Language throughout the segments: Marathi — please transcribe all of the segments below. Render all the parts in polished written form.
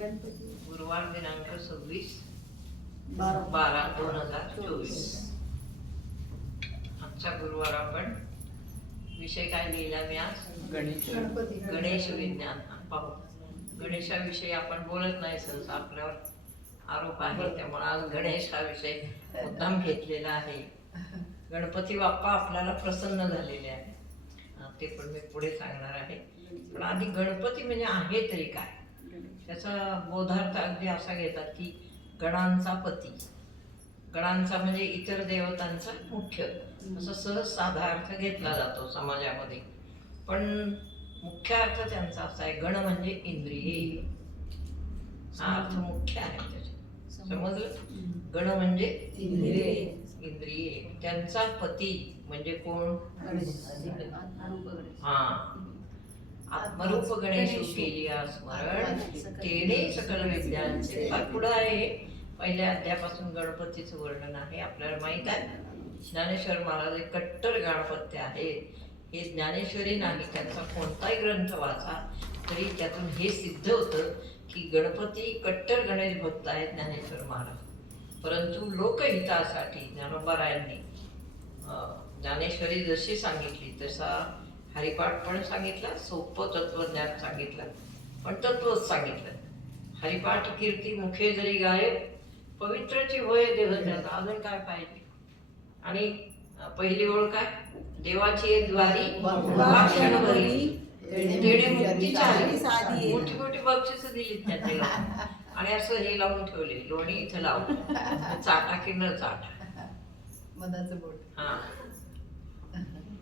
गुरुवार दिनांक 26/12/2024. आजचा गुरुवार आपण विषय काय लिहिला मी आज? गणेश विज्ञान पाहू. गणेशाविषयी आपण बोलत नाही, सहसा आपल्यावर आरोप आहे, त्यामुळे आज गणेश हा विषय मुद्दाम घेतलेला आहे. गणपती बाप्पा आपल्याला प्रसन्न झालेले आहे, ते पण मी पुढे सांगणार आहे. पण आधी गणपती म्हणजे आहे तरी काय, त्याचा बोधार्थ अगदी असा घेतात की गणांचा पती. गणांचा म्हणजे इतर देवतांचा मुख्य, असं सहज साधा अर्थ घेतला जातो समाजामध्ये. पण मुख्य अर्थ त्यांचा असा आहे, गण म्हणजे इंद्रिये, हा अर्थ मुख्य आहे त्याच्या. समजलं? गण म्हणजे इंद्रिये. त्यांचा पती म्हणजे कोण? हा, आत्मरूप गणेश केली स्मरण, तेने सकल विद्यांचे. पुढं आहे पहिल्या अध्यायापासून गणपतीचं वर्णन आहे. आपल्याला माहित आहे ज्ञानेश्वर महाराज हे कट्टर गणपती आहेत. हे ज्ञानेश्वरी नाही, त्यांचा कोणताही ग्रंथ वाचा तरी त्यातून हे सिद्ध होतं की गणपती कट्टर गणेश भक्त आहेत ज्ञानेश्वर महाराज. परंतु लोकहितासाठी ज्ञानोबारायांनी ज्ञानेश्वरी जशी सांगितली तसा हरिपाठ पण सांगितला, सोपं तत्वज्ञान सांगितलं, पण तत्वच सांगितलं. हरिपाठ कीर्ती मुखे जरी गायब, पवित्रची होय देहजात. अजून काय पाहिजे? आणि पहिली ओळ काय? देवाची द्वारी क्षणभरी तेणे मुक्तीच्या आली. मोठी मोठी बक्षिसं दिलीत त्या देवाला. आणि असं हे लावून ठेवले, लोणी इथं लावून, चाटा की न चाटा, मधाचं बोट. हा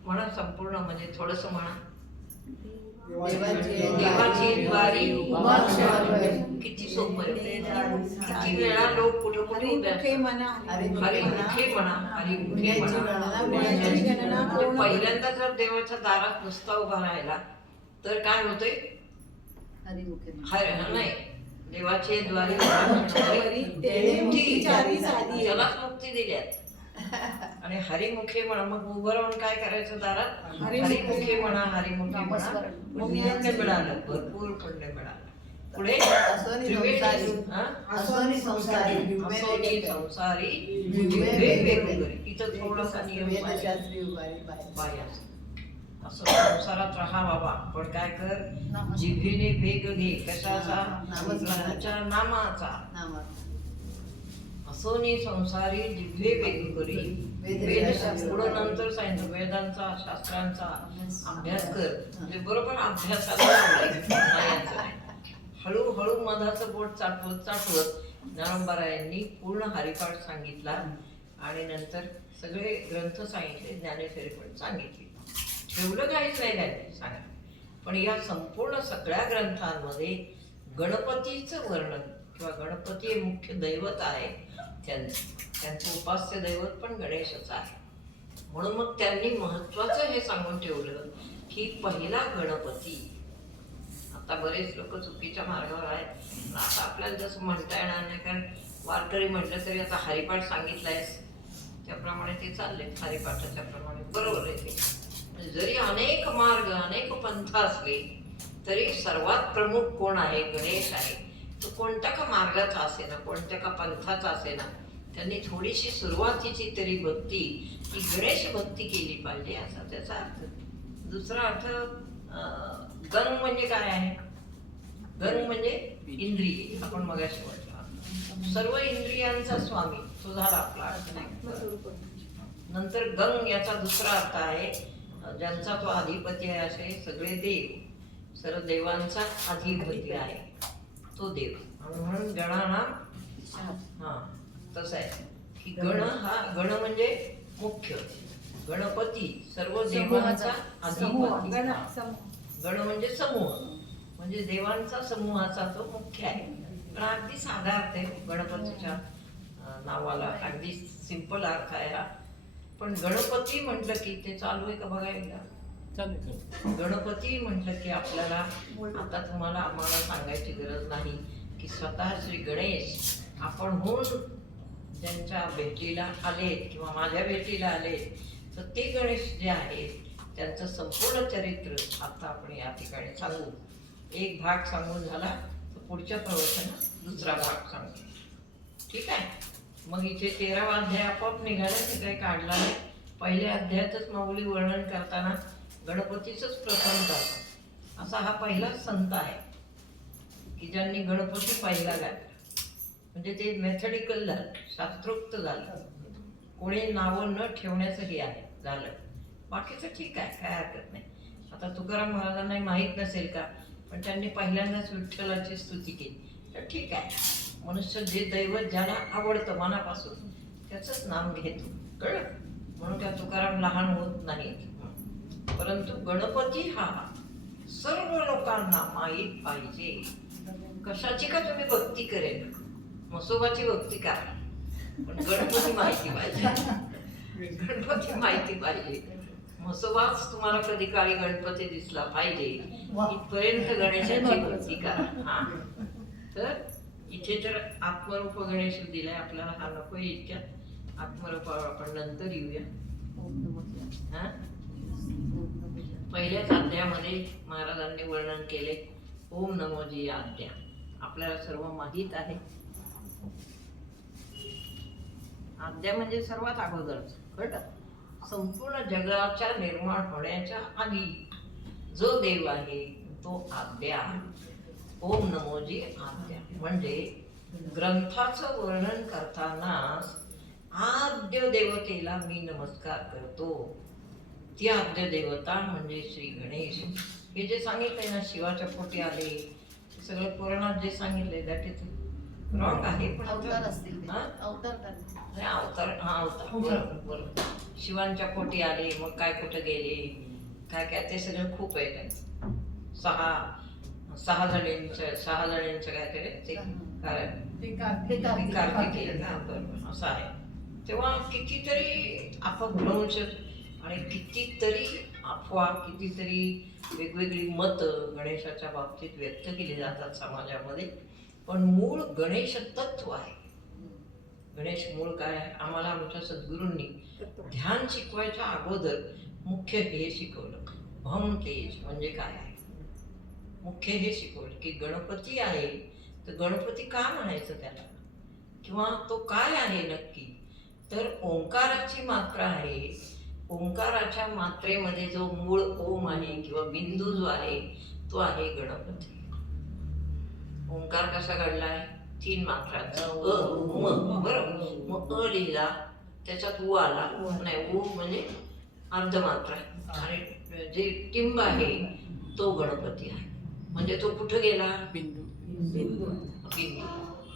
म्हणा संपूर्ण, म्हणजे थोडस म्हणा. देवाची द्वारी किती सोपं आहे. किती वेळा लोक कुठं कुठे हरिमुखे म्हणा, हरिमुखे म्हणा. म्हणजे पहिल्यांदा जर देवाच्या दारात नुसता उभा राहिला तर काय होतंय? नाही, देवाचे द्वारी त्यालाच मुक्ती दिल्यात. आणि हरिमुखे म्हणा, मग उभं राहून काय करायचं दारात? हरिमुखे म्हणा, हरिमुखे म्हणा. मग पुण्य मिळालं, भरपूर पुण्य मिळालं. पुढे संसारी इथं थोडासा नियम असं, संसारात राहा बाबा, पण काय कर? जिभेने वेग घे. कशाचा? नामाचा. असोनी संसारी जिभे वेग करी. पुढं नंतर सांगितलं वेदांचा शास्त्रांचा अभ्यास कर. म्हणजे बरोबर अभ्यासाला हळूहळू मधाचं बोट चाटवत चाटवत ज्ञानोबारायांनी पूर्ण हरिपाठ सांगितला. आणि नंतर सगळे ग्रंथ सांगितले, ज्ञानेश्वरी पण सांगितली. ठेवलं काहीच नाही काय सांगा. पण या संपूर्ण सगळ्या ग्रंथांमध्ये गणपतीचं वर्णन किंवा गणपती हे मुख्य दैवत आहे, त्यांचं उपास्य दैवत पण गणेशच आहे. म्हणून मग त्यांनी महत्वाचं हे सांगून ठेवलं की पहिला गणपती. आता बरेच लोक चुकीच्या मार्गावर आहेत. आता आपल्याला जसं म्हणता येणार नाही, कारण वारकरी म्हटलं तरी आता हरिपाठ सांगितलंयस त्याप्रमाणे ते चालले, हरिपाठाच्या प्रमाणे बरोबर आहे ते. जरी अनेक मार्ग अनेक पंथ असले तरी सर्वात प्रमुख कोण आहे? गणेश आहे. तो कोणत्या का मार्गाचा असेना, कोणत्या का पंथाचा असेना, त्यांनी थोडीशी सुरुवातीची तरी भक्ती ही गणेश भक्ती केली पाहिजे, असा त्याचा अर्थ. दुसरा अर्थ, गण म्हणजे काय आहे? गण म्हणजे इंद्रिय. आपण मगाशी म्हटलं सर्व इंद्रियांचा स्वामी, तो झाला आपला अर्थ. नंतर गंग याचा दुसरा अर्थ आहे, ज्यांचा तो अधिपती आहे, असे सगळे देव, सर्व देवांचा अधिपती आहे तो देव. म्हणून गणाना हा तसं आहे की गण हा, गण म्हणजे मुख्य, गणपती सर्व देवांचा अधिपती. गण म्हणजे समूह, म्हणजे देवांचा समूहाचा तो मुख्य आहे. पण अगदी साधा अर्थ आहे गणपतीच्या नावाला, अगदी सिंपल अर्थ आहे हा. पण गणपती म्हटलं की ते चालू आहे का बघायला? गणपती म्हटलं की आपल्याला आता तुम्हाला आम्हाला सांगायची गरज नाही की स्वतः श्री गणेश आपण होऊन ज्यांच्या भेटीला आलेत किंवा माझ्या भेटीला आलेत, तर ते गणेश जे आहेत त्यांचं संपूर्ण चरित्र आता आपण या ठिकाणी सांगू. एक भाग सांगून झाला तर पुढच्या प्रवचनात दुसरा भाग सांगतो. ठीक आहे. मग इथे 13वा अध्याय आपोआप निघाला, ते काही काढला नाही. पहिल्या अध्यायातच माऊली वर्णन करताना गणपतीचंच प्रथम करतात. असा हा पहिला संत आहे की ज्यांनी गणपती पहिला गायला. म्हणजे ते मेथडिकल झालं, शास्त्रोक्त झालं. कोणी नावं न ठेवण्याचंही आहे झालं. बाकीचं ठीक आहे, काय हरकत नाही. आता तुकाराम महाराजांनाही माहीत नसेल का, पण त्यांनी पहिल्यांदाच विठ्ठलाची स्तुती केली तर ठीक आहे. मनुष्य जे दैवत ज्याला आवडतं मनापासून त्याचंच नाम घेतो, कळलं. म्हणून त्या तुकाराम लहान होत नाहीत. परंतु गणपती हा सर्व लोकांना माहीत पाहिजे. कशाची का तुम्ही भक्ती करेल, म्हसोबाची भक्ती करा, पण गणपती माहिती पाहिजे. गणपती माहिती पाहिजे. म्हसोबाच तुम्हाला कधी काळी गणपती दिसला पाहिजे इथपर्यंत गणेशाची भक्ती करा. हा, तर इथे तर आत्मरूप गणेश दिलाय आपल्याला, हा नको इतक्यात. आत्मरूपावर आपण नंतर येऊया. हा, पहिल्याच अध्यायामध्ये महाराजांनी वर्णन केले ओम नमोजी या अध्याय आपल्याला सर्व माहीत आहे. अध्याय म्हणजे सर्वात अगोदरच कळतं. संपूर्ण जगाच्या निर्माण होण्याच्या आधी जो देव आहे तो आद्या. ओम नमोजी आद्या म्हणजे ग्रंथाचं वर्णन करताना आद्य देवतेला मी नमस्कार करतो. ती आद्य देवता म्हणजे श्री गणेश. हे जे सांगितलंय ना, शिवाच्या पोटी आले, सगळं पुराणात जे सांगितलंय दॅट इज रॉंग आहे. पण अवतार असतील, अवतार, हा अवतार, बरोबर. शिवांच्या पोटी आले, मग काय कुठं गेले, काय काय ते सगळं खूप आहे त्यांचं. सहा जणींचं काय ते कार्तिकेय ना, बरोबर असं आहे. तेव्हा कितीतरी अपभ्रंश आणि कितीतरी अफवा, कितीतरी वेगवेगळी मतं गणेशाच्या बाबतीत व्यक्त केली जातात समाजामध्ये. पण मूळ गणेश तत्व आहे. गणेश मूळ काय आहे? आम्हाला आमच्या सद्गुरूंनी ध्यान शिकवायच्या अगोदर मुख्य हे शिकवलं. भम तेज म्हणजे काय आहे, मुख्य हे शिकवलं की गणपती आहे तर गणपती का म्हणायचं त्याला, किंवा तो काय आहे नक्की. तर ओंकाराची मात्रा आहे. ओंकाराच्या मात्रेमध्ये जो मूळ ओम आहे किंवा बिंदू जो आहे तो आहे गणपती. ओंकार कसा घडलाय? 3 मात्रांचा अ म, बरोबर. मग अ लिहिला, त्याच्यात उ आला नाही, उ म्हणजे अर्धमात्रा, आणि जे टिंब आहे तो गणपती आहे. म्हणजे तो कुठं गेला? बिंदू. बिंदू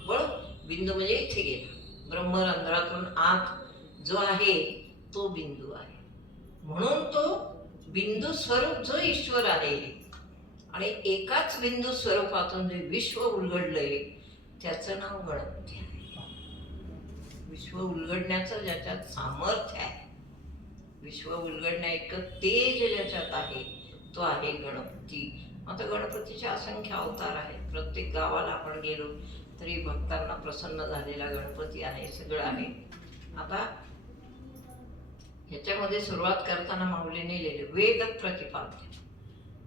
बरोबर. बिंदू म्हणजे इथे गेला. ब्रह्मरंध्रातून आत जो आहे तो बिंदू आहे. म्हणून तो बिंदू स्वरूप जो ईश्वर आहे आणि एकाच बिंदू स्वरूपातून जे विश्व उलगडलंय त्याचं नाव गणपती आहे. विश्व उलगडण्याचं ज्याच्यात सामर्थ्य आहे, विश्व उलगडण्या इतकं तेज ज्याच्यात आहे तो आहे गणपती. आता गणपतीचे असंख्य अवतार आहेत. प्रत्येक गावाला आपण गेलो तरी भक्तांना प्रसन्न झालेला गणपती आहे, सगळं आहे. आता ह्याच्यामध्ये सुरुवात करताना माऊलीने लिहिले वेद प्रतिपाद्य.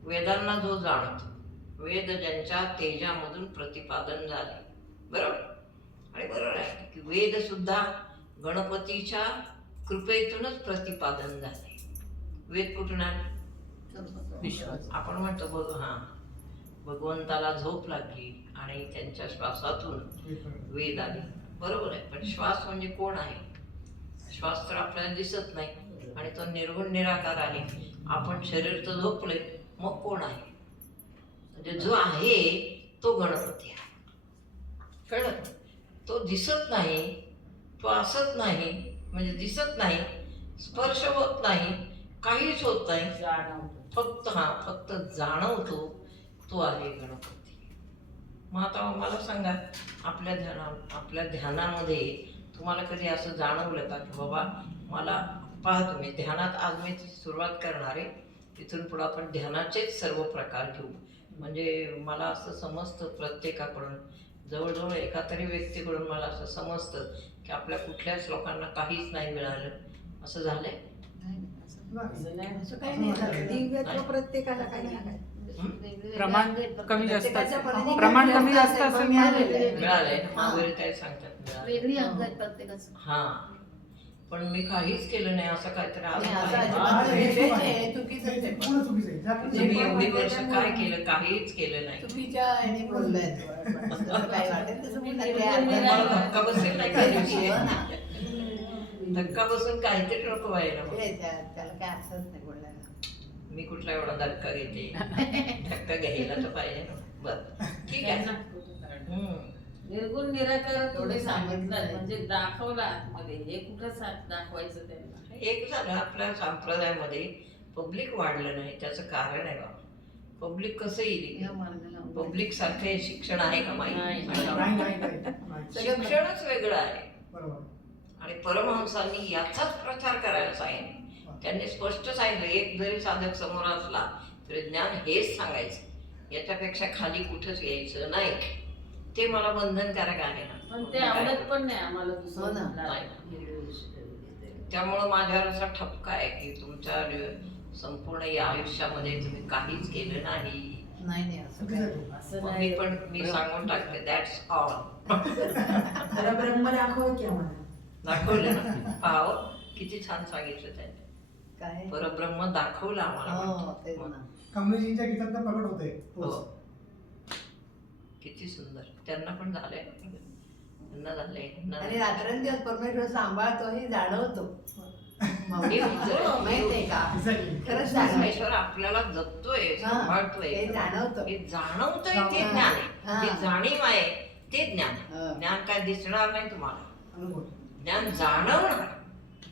वेदांना जो जाणतो, वेद ज्यांच्या तेजामधून प्रतिपादन झाले, बरोबर. आणि बरोबर आहे की वेद सुद्धा गणपतीच्या कृपेतूनच प्रतिपादन झाले. वेद कुठून आले? आपण म्हणतो भगवंताला झोप लागली आणि त्यांच्या श्वासातून वेद आले, बरोबर आहे. पण श्वास म्हणजे कोण आहे? श्वास तर आपल्याला दिसत नाही आणि तो निर्गुण निराकार आहे. आपण शरीर तर झोपले, मग कोण आहे? म्हणजे जो आहे तो गणपती आहे, कळलं. तो दिसत नाही, तो असत नाही, म्हणजे दिसत नाही, स्पर्श होत नाही, काहीच होत नाही, फक्त जाणवतो, तो आहे गणपती. मग आता मला सांगा, आपल्या ध्यानामध्ये तुम्हाला कधी असं जाणवलं का की बाबा मला, पहा तुम्ही ध्यानात, आज मी सुरुवात करणार आहे, तिथून पुढे आपण ध्यानाचेच सर्व प्रकार घेऊ. म्हणजे मला असं समजतं प्रत्येकाकडून, जवळजवळ एका तरी व्यक्तीकडून मला असं समजतं की आपल्या कुठल्याच लोकांना काहीच नाही मिळालं, असं झालंय. असं काही नाही, दिव्यत्व प्रत्येकाला काही नाही. प्रमाण कमी जास्त प्रत्येकाच्या असेल. परीने प्रमाण कमी जास्त असेल, असेल पण मिळालेलं आहे. मिळालंय माधुरी ताई सांगतात मिळालंय. वेगळी अंग आहेत प्रत्येकाचं. हा पण मी काहीच केलं नाही असं काहीतरी नाही, आज असं आहे. अजिबात नाही. हे चुकीचं आहे. पूर्ण चुकीचं आहे. ज्या म्हणजे मी एवढी वर्ष काय केलं काहीच केलं नाही. चुकीच्या ह्याने बोललाय तो. पण जसं काय वाटेल तसं बोलला. ते मला धक्का बसेल नाही काही दिवशी. हो ना. धक्का बसून काहीतरी नको व्हायला मग. ते त्याला काय अर्थच नाही बोलायला. मी कुठला एवढा धक्का घेते धक्का घ्यायला तर पाहिजे ना. बर ठीक आहे ना. निर्गुण निराकार तुम्ही एवढं सांगितलं सांगितलं. म्हणजे दाखवलं आतमध्ये हे कुठं दाखवायचं त्यांना. एक झालं आपल्या संप्रदायामध्ये पब्लिक वाढलं नाही त्याचं कारण आहे बाबा. पब्लिक कसं येईल या मार्गाला उभं. पब्लिक सारखं हे शिक्षण आहे का नाही. माहिती नाही नाही नाही. शिक्षणच वेगळं आहे. बरोबर. आणि परमहंसांनी याचाच प्रचार करायला सांगितलं. त्यांनी स्पष्ट सांगितलं एक जरी साधक समोर असला तरी ज्ञान हेच सांगायचं, याच्यापेक्षा खाली कुठंच यायचं नाही. ते मला बंधनकारक आहे ना. पण ते आवडत पण नाही आम्हाला हो दुसरं ना. त्यामुळं माझ्यावर असा ठपका आहे की तुमच्या संपूर्ण या आयुष्यामध्ये तुम्ही काहीच केलं नाही. नाही नाही असं चुकीचं काय. आहे. असं मग नाही. मी पण मी सांगून टाकते दॅट्स ऑल. परब्रह्म दाखव की आम्हाला. दाखवलं ना पाहावं किती छान सांगितलं त्यांनी. काय परब्रह्म दाखवलं आम्हाला. हो तेच ना. कमलेजींच्या गीतात तर प्रकट होते. हो. किती सुंदर. त्यांना पण झालंय ना. त्यांना झालंय. आणि रात्रंदिवस परमेश्वर सांभाळतो हे जाणवतो. हे विचार- माहितीये का Exactly. खरंच जाणवतो. परमेश्वर आपल्याला जपतोय हा, सांभाळतोय हे जाणवतं. हे जाणवतंय ते ज्ञान आहे. हा. जे जाणीव आहे ते ज्ञान. हा. ज्ञान काय दिसणार नाही तुम्हाला. अनुभव. ज्ञान जाणवणार.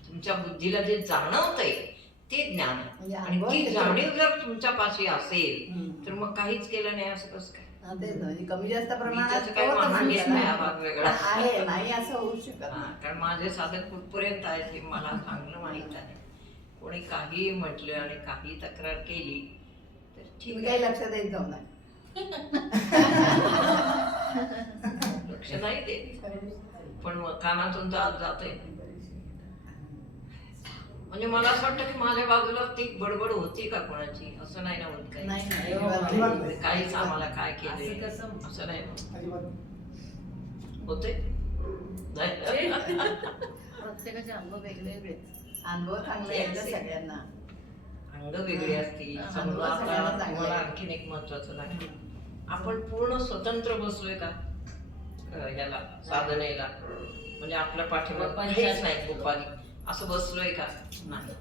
तुमच्या बुद्धीला जे जाणवतंय ते ज्ञान म्हणजे आहे. आणि अनुभव ती येतो. जाणीव जर तुमच्यापाशी असेल हम्म. तर मग काहीच केलं नाही असं कसं काय. हा, तेच ना. म्हणजे कमी जास्त मी प्रमाणात त्याचं काही होतं महान घेत नाही हा माणसाला. भाग वेगळा. आहे नाही असं होऊ शकत हा, नाही. कारण माझे साधक कुठपर्यंत आहेत हे मला चांगलं माहित आहे. कोणी काही म्हटलं आणि काही तक्रार केली तर ठीक तुम्ही आहे. काही लक्ष देत जाऊ नाही. लक्ष नाही देत पण मग कानातून तर आज जाते. म्हणजे मला असं वाटतं की माझ्या बाजूला ती बडबड होती का कोणाची असं नाही ना होत काही. नाही नाही, हो, अजिबात अजिबात नाही. नाही. काहीच आम्हाला काय असं केले कसं? असं नाही होत. अजिबात नाही. होते नाही. प्रत्येकाचे अनुभव वेगळे वेगळे आहेत. अनुभव चांगले आहेत ना सगळ्यांना. अंग वेगळी असतील. हा, समजा अनुभव आता सगळ्यांना चांगले तुम्हाला आहेत. आणखीन एक महत्वाचं लागेल. आपण पूर्ण स्वतंत्र बसलोय का ह्याला साधनेला. म्हणजे आपल्या पाठीमागे काहीच नाही उपाधी असं बसलोय का नाही.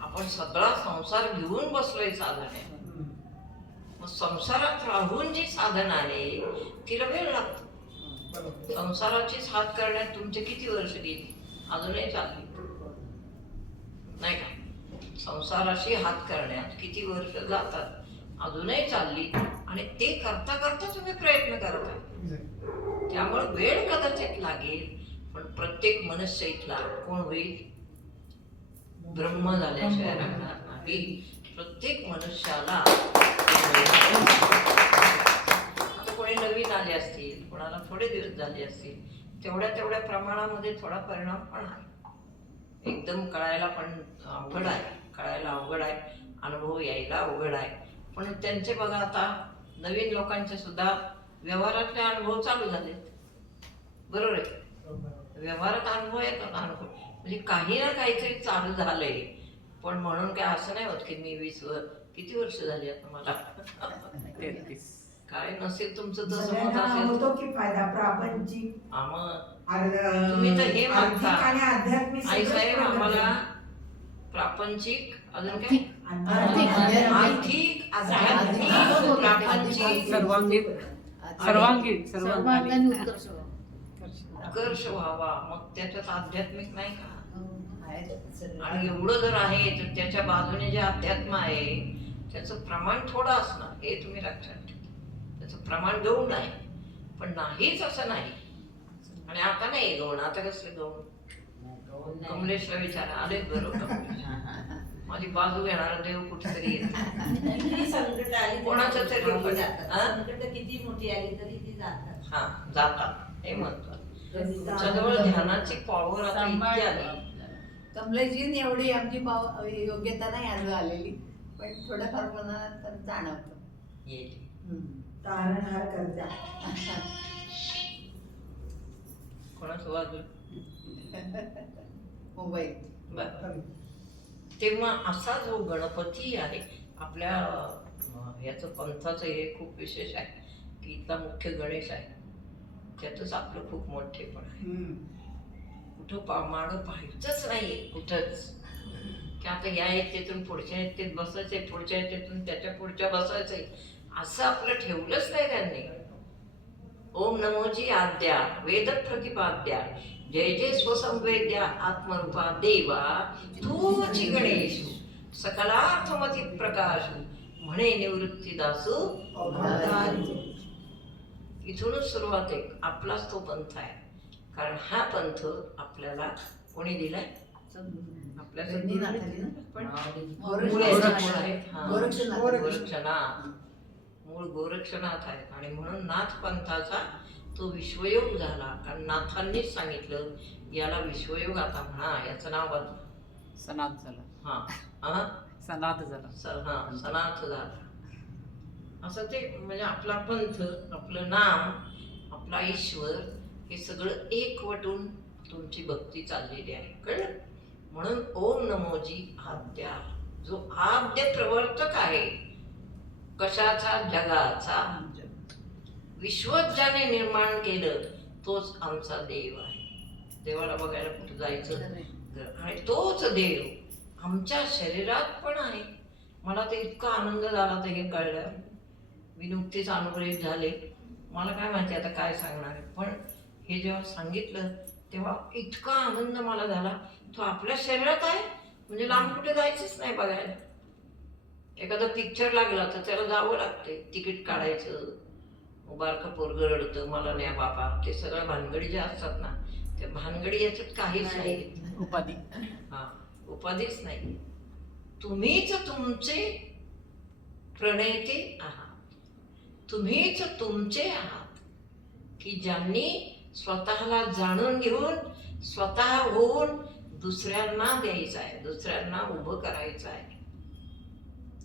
आपण सगळा संसार घेऊन बसलोय साधने. मग संसारात राहून जी साधना आहे तिला वेळ लागतो. बरोबर. संसाराचीच हात करण्यात तुमचे किती वर्ष गेली अजूनही चालली नाही का. संसाराशी हात करण्यात किती वर्ष जातात अजूनही चालली. आणि ते करता करता तुम्ही प्रयत्न करताय. Exactly. त्यामुळे वेळ कदाचित लागेल पण प्रत्येक मनुष्य इथला कोण होईल ब्रह्म झाल्याशिवाय राहणार नाही. प्रत्येक मनुष्याला आता कोणी नवीन आले असतील कोणाला थोडे दिवस झाले असतील तेवढ्या प्रमाणामध्ये थोडा परिणाम पण आहे. एकदम कळायला पण अवघड आहे. कळायला अवघड आहे. अनुभव यायला अवघड आहे. पण त्यांचे बघा आता नवीन लोकांचे सुद्धा व्यवहारातले अनुभव चालू झालेत. बरोबर आहे. व्यवहारात अनुभव येतात. अनुभव म्हणजे काही ना काहीतरी चालू झालंय. पण म्हणून काय असं नाही होत की मी 20 किती वर्ष झाली आता मला 33. काय नसेल तुमचं तसं होत सगळ्यांना असेल. होतो की फायदा प्रापंचिक हा, मग आर- तुम्ही तर हे मागता. आर्थिक आणि आध्यात्मिक आई सगळंच साहेब प्रगती. आम्हाला प्रापंचिक अजून काय आर्थिक. आर्थिक. आर्थिक आध्यात्मिक प्रापंचिक सर्वांगीण सर्वांगीण सर्वांगाने उत्कर्ष व्हावा. उत्कर्ष व्हावा. मग त्याच्यात आध्यात्मिक नाही का. आहेत सगळे. आणि एवढं जर आहे तर त्याच्या बाजूने जे अध्यात्म आहे त्याचं प्रमाण थोडं असणार हे तुम्ही लक्षात ठेवा. त्याचं प्रमाण गौण आहे पण नाहीच असं नाही. आणि आता नाही गौण. आता कसलं गौण. कमलेशला विचारा आलेच बरोबर. माझी बाजू घेणारा देव कुठेतरी येतो. किती संकट आली कोणाचं तरी रूप आहे. हा? संकट किती मोठी आली तरी ती जातात. हा जातात हे महत्वाचं. तुमच्याजवळ ध्यानाची पॉवर आता इतकी आली. कमलेशजीने एवढी आमची योग्यता नाही अजून आलेली पण थोडंफार मनात जाणवतं. येईल. तारणहार करत्या. कोणाचं वाजून मोबाईल. बरं. तेव्हा असा जो गणपती आहे आपल्या याचं पंथाचं हे खूप विशेष आहे की इथला मुख्य गणेश आहे, त्यातच आपलं खूप मोठेपण आहे. कुठं मागं पाहायचंच नाही कुठंच की आता या येतेतून पुढच्या येतेत बसायचंय, पुढच्या येतेतून त्याच्या पुढच्या बसायचंय, असं आपलं ठेवलंच नाही त्यांनी. ओम नमोजी आद्या वेद प्रतिपाद्या जय जय स्वसंवेद्या आत्मरूपा देवा तूची गणेश सकलार्थमती प्रकाश म्हणे निवृत्ती दासू. इथूनच सुरुवात आहे. आपलाच तो पंथ आहे, कारण हा पंथ आपल्याला कोणी दिलाय? आपल्या नाथांनी ना? पण गोरक्षनाथ. आहेत. हा. गोरक्षनाथ. गोरक्षनाथ मूळ गोरक्षनाथ आहेत आणि म्हणून नाथ पंथाचा तो विश्वयोग झाला. कारण नाथांनीच सांगितलं याला विश्वयोग आता म्हणा, याचं नाव बदला. सनात झाला. हा सनात झाला. सनाथ झाला. असं ते म्हणजे आपला पंथ, आपलं नाम, आपला ईश्वर हे सगळं एकवटून तुमची भक्ती चाललेली आहे. कळलं? म्हणून ओम नमोजी आद्या, जो आद्य प्रवर्तक आहे कशाचा? जगाचा. विश्वच ज्याने निर्माण केलं तोच आमचा देव आहे. देवाला बघायला कुठं जायचं? आणि तोच देव आमच्या शरीरात पण आहे. मला तर इतका आनंद झाला तर हे कळलं. मी नुकतीच अनुग्रहित झाले, मला काय माहिती आता काय सांगणार, पण हे जेव्हा सांगितलं तेव्हा इतका आनंद मला झाला. तो आपल्या शरीरात आहे म्हणजे लांब कुठे जायचंच नाही बघायला. एखादा पिक्चर लागला तर त्याला जावं लागते, तिकीट काढायचं, बारका पोरगं रडतं मला न्या बाबा, ते सगळ्या भानगडी ज्या असतात ना, त्या भानगडी याच्यात काहीच नाही. उपाधी. हा, उपाधीच नाही. तुम्हीच तुमचे प्रणेते आहात, तुम्हीच तुमचे आहात की ज्यांनी स्वतःला जाणून घेऊन स्वतः होऊन दुसऱ्यांना द्यायचं आहे, दुसऱ्यांना उभं करायचं आहे.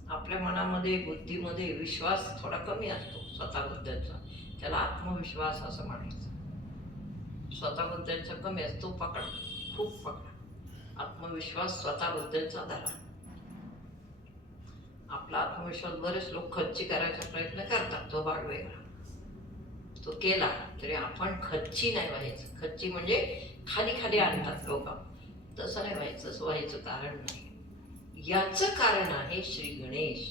आपल्या मनामध्ये बुद्धीमध्ये विश्वास थोडा कमी असतो स्वतःबद्दलचा, त्याला आत्मविश्वास असं म्हणायचं. स्वतःबद्दलचा कमी असतो, पकडा, खूप पकडा. आत्मविश्वास स्वतःबद्दलचा धरा. आपला आत्मविश्वास बरेच लोक खच्ची करायचा प्रयत्न करतात, तो भाग वेगळा. तो केला तरी आपण खच्ची नाही व्हायचं. खच्ची म्हणजे खाली खाली आणतात लोक, तसं नाही व्हायचं. असं व्हायचं कारण नाही. याचं कारण आहे श्री गणेश.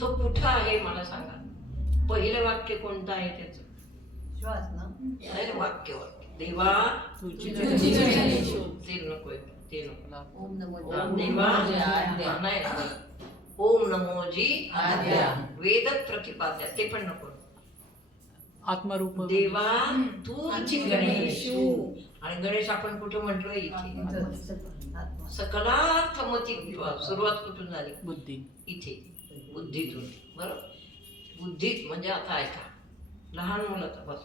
तो कुठं आहे मला सांगा. पहिलं वाक्य कोणतं आहे त्याचं? श्वास ना? नाही, वाक्य देवा तुझी ते नको, ते नको. ओम नमो ओम देवा नाही, ओम नमोजी आद्या. वेद प्रतिपाद्या ते पण नको. आत्मरूप देवा तूची गणेश. आणि गणेश आपण कुठं म्हटलोय? इथे. सकलार्थमती सुरुवात कुठून झाली? बुद्धी. इथे बुद्धीतून. बरोबर. बुद्धीत म्हणजे आता ऐका, लहान मुलाचा बस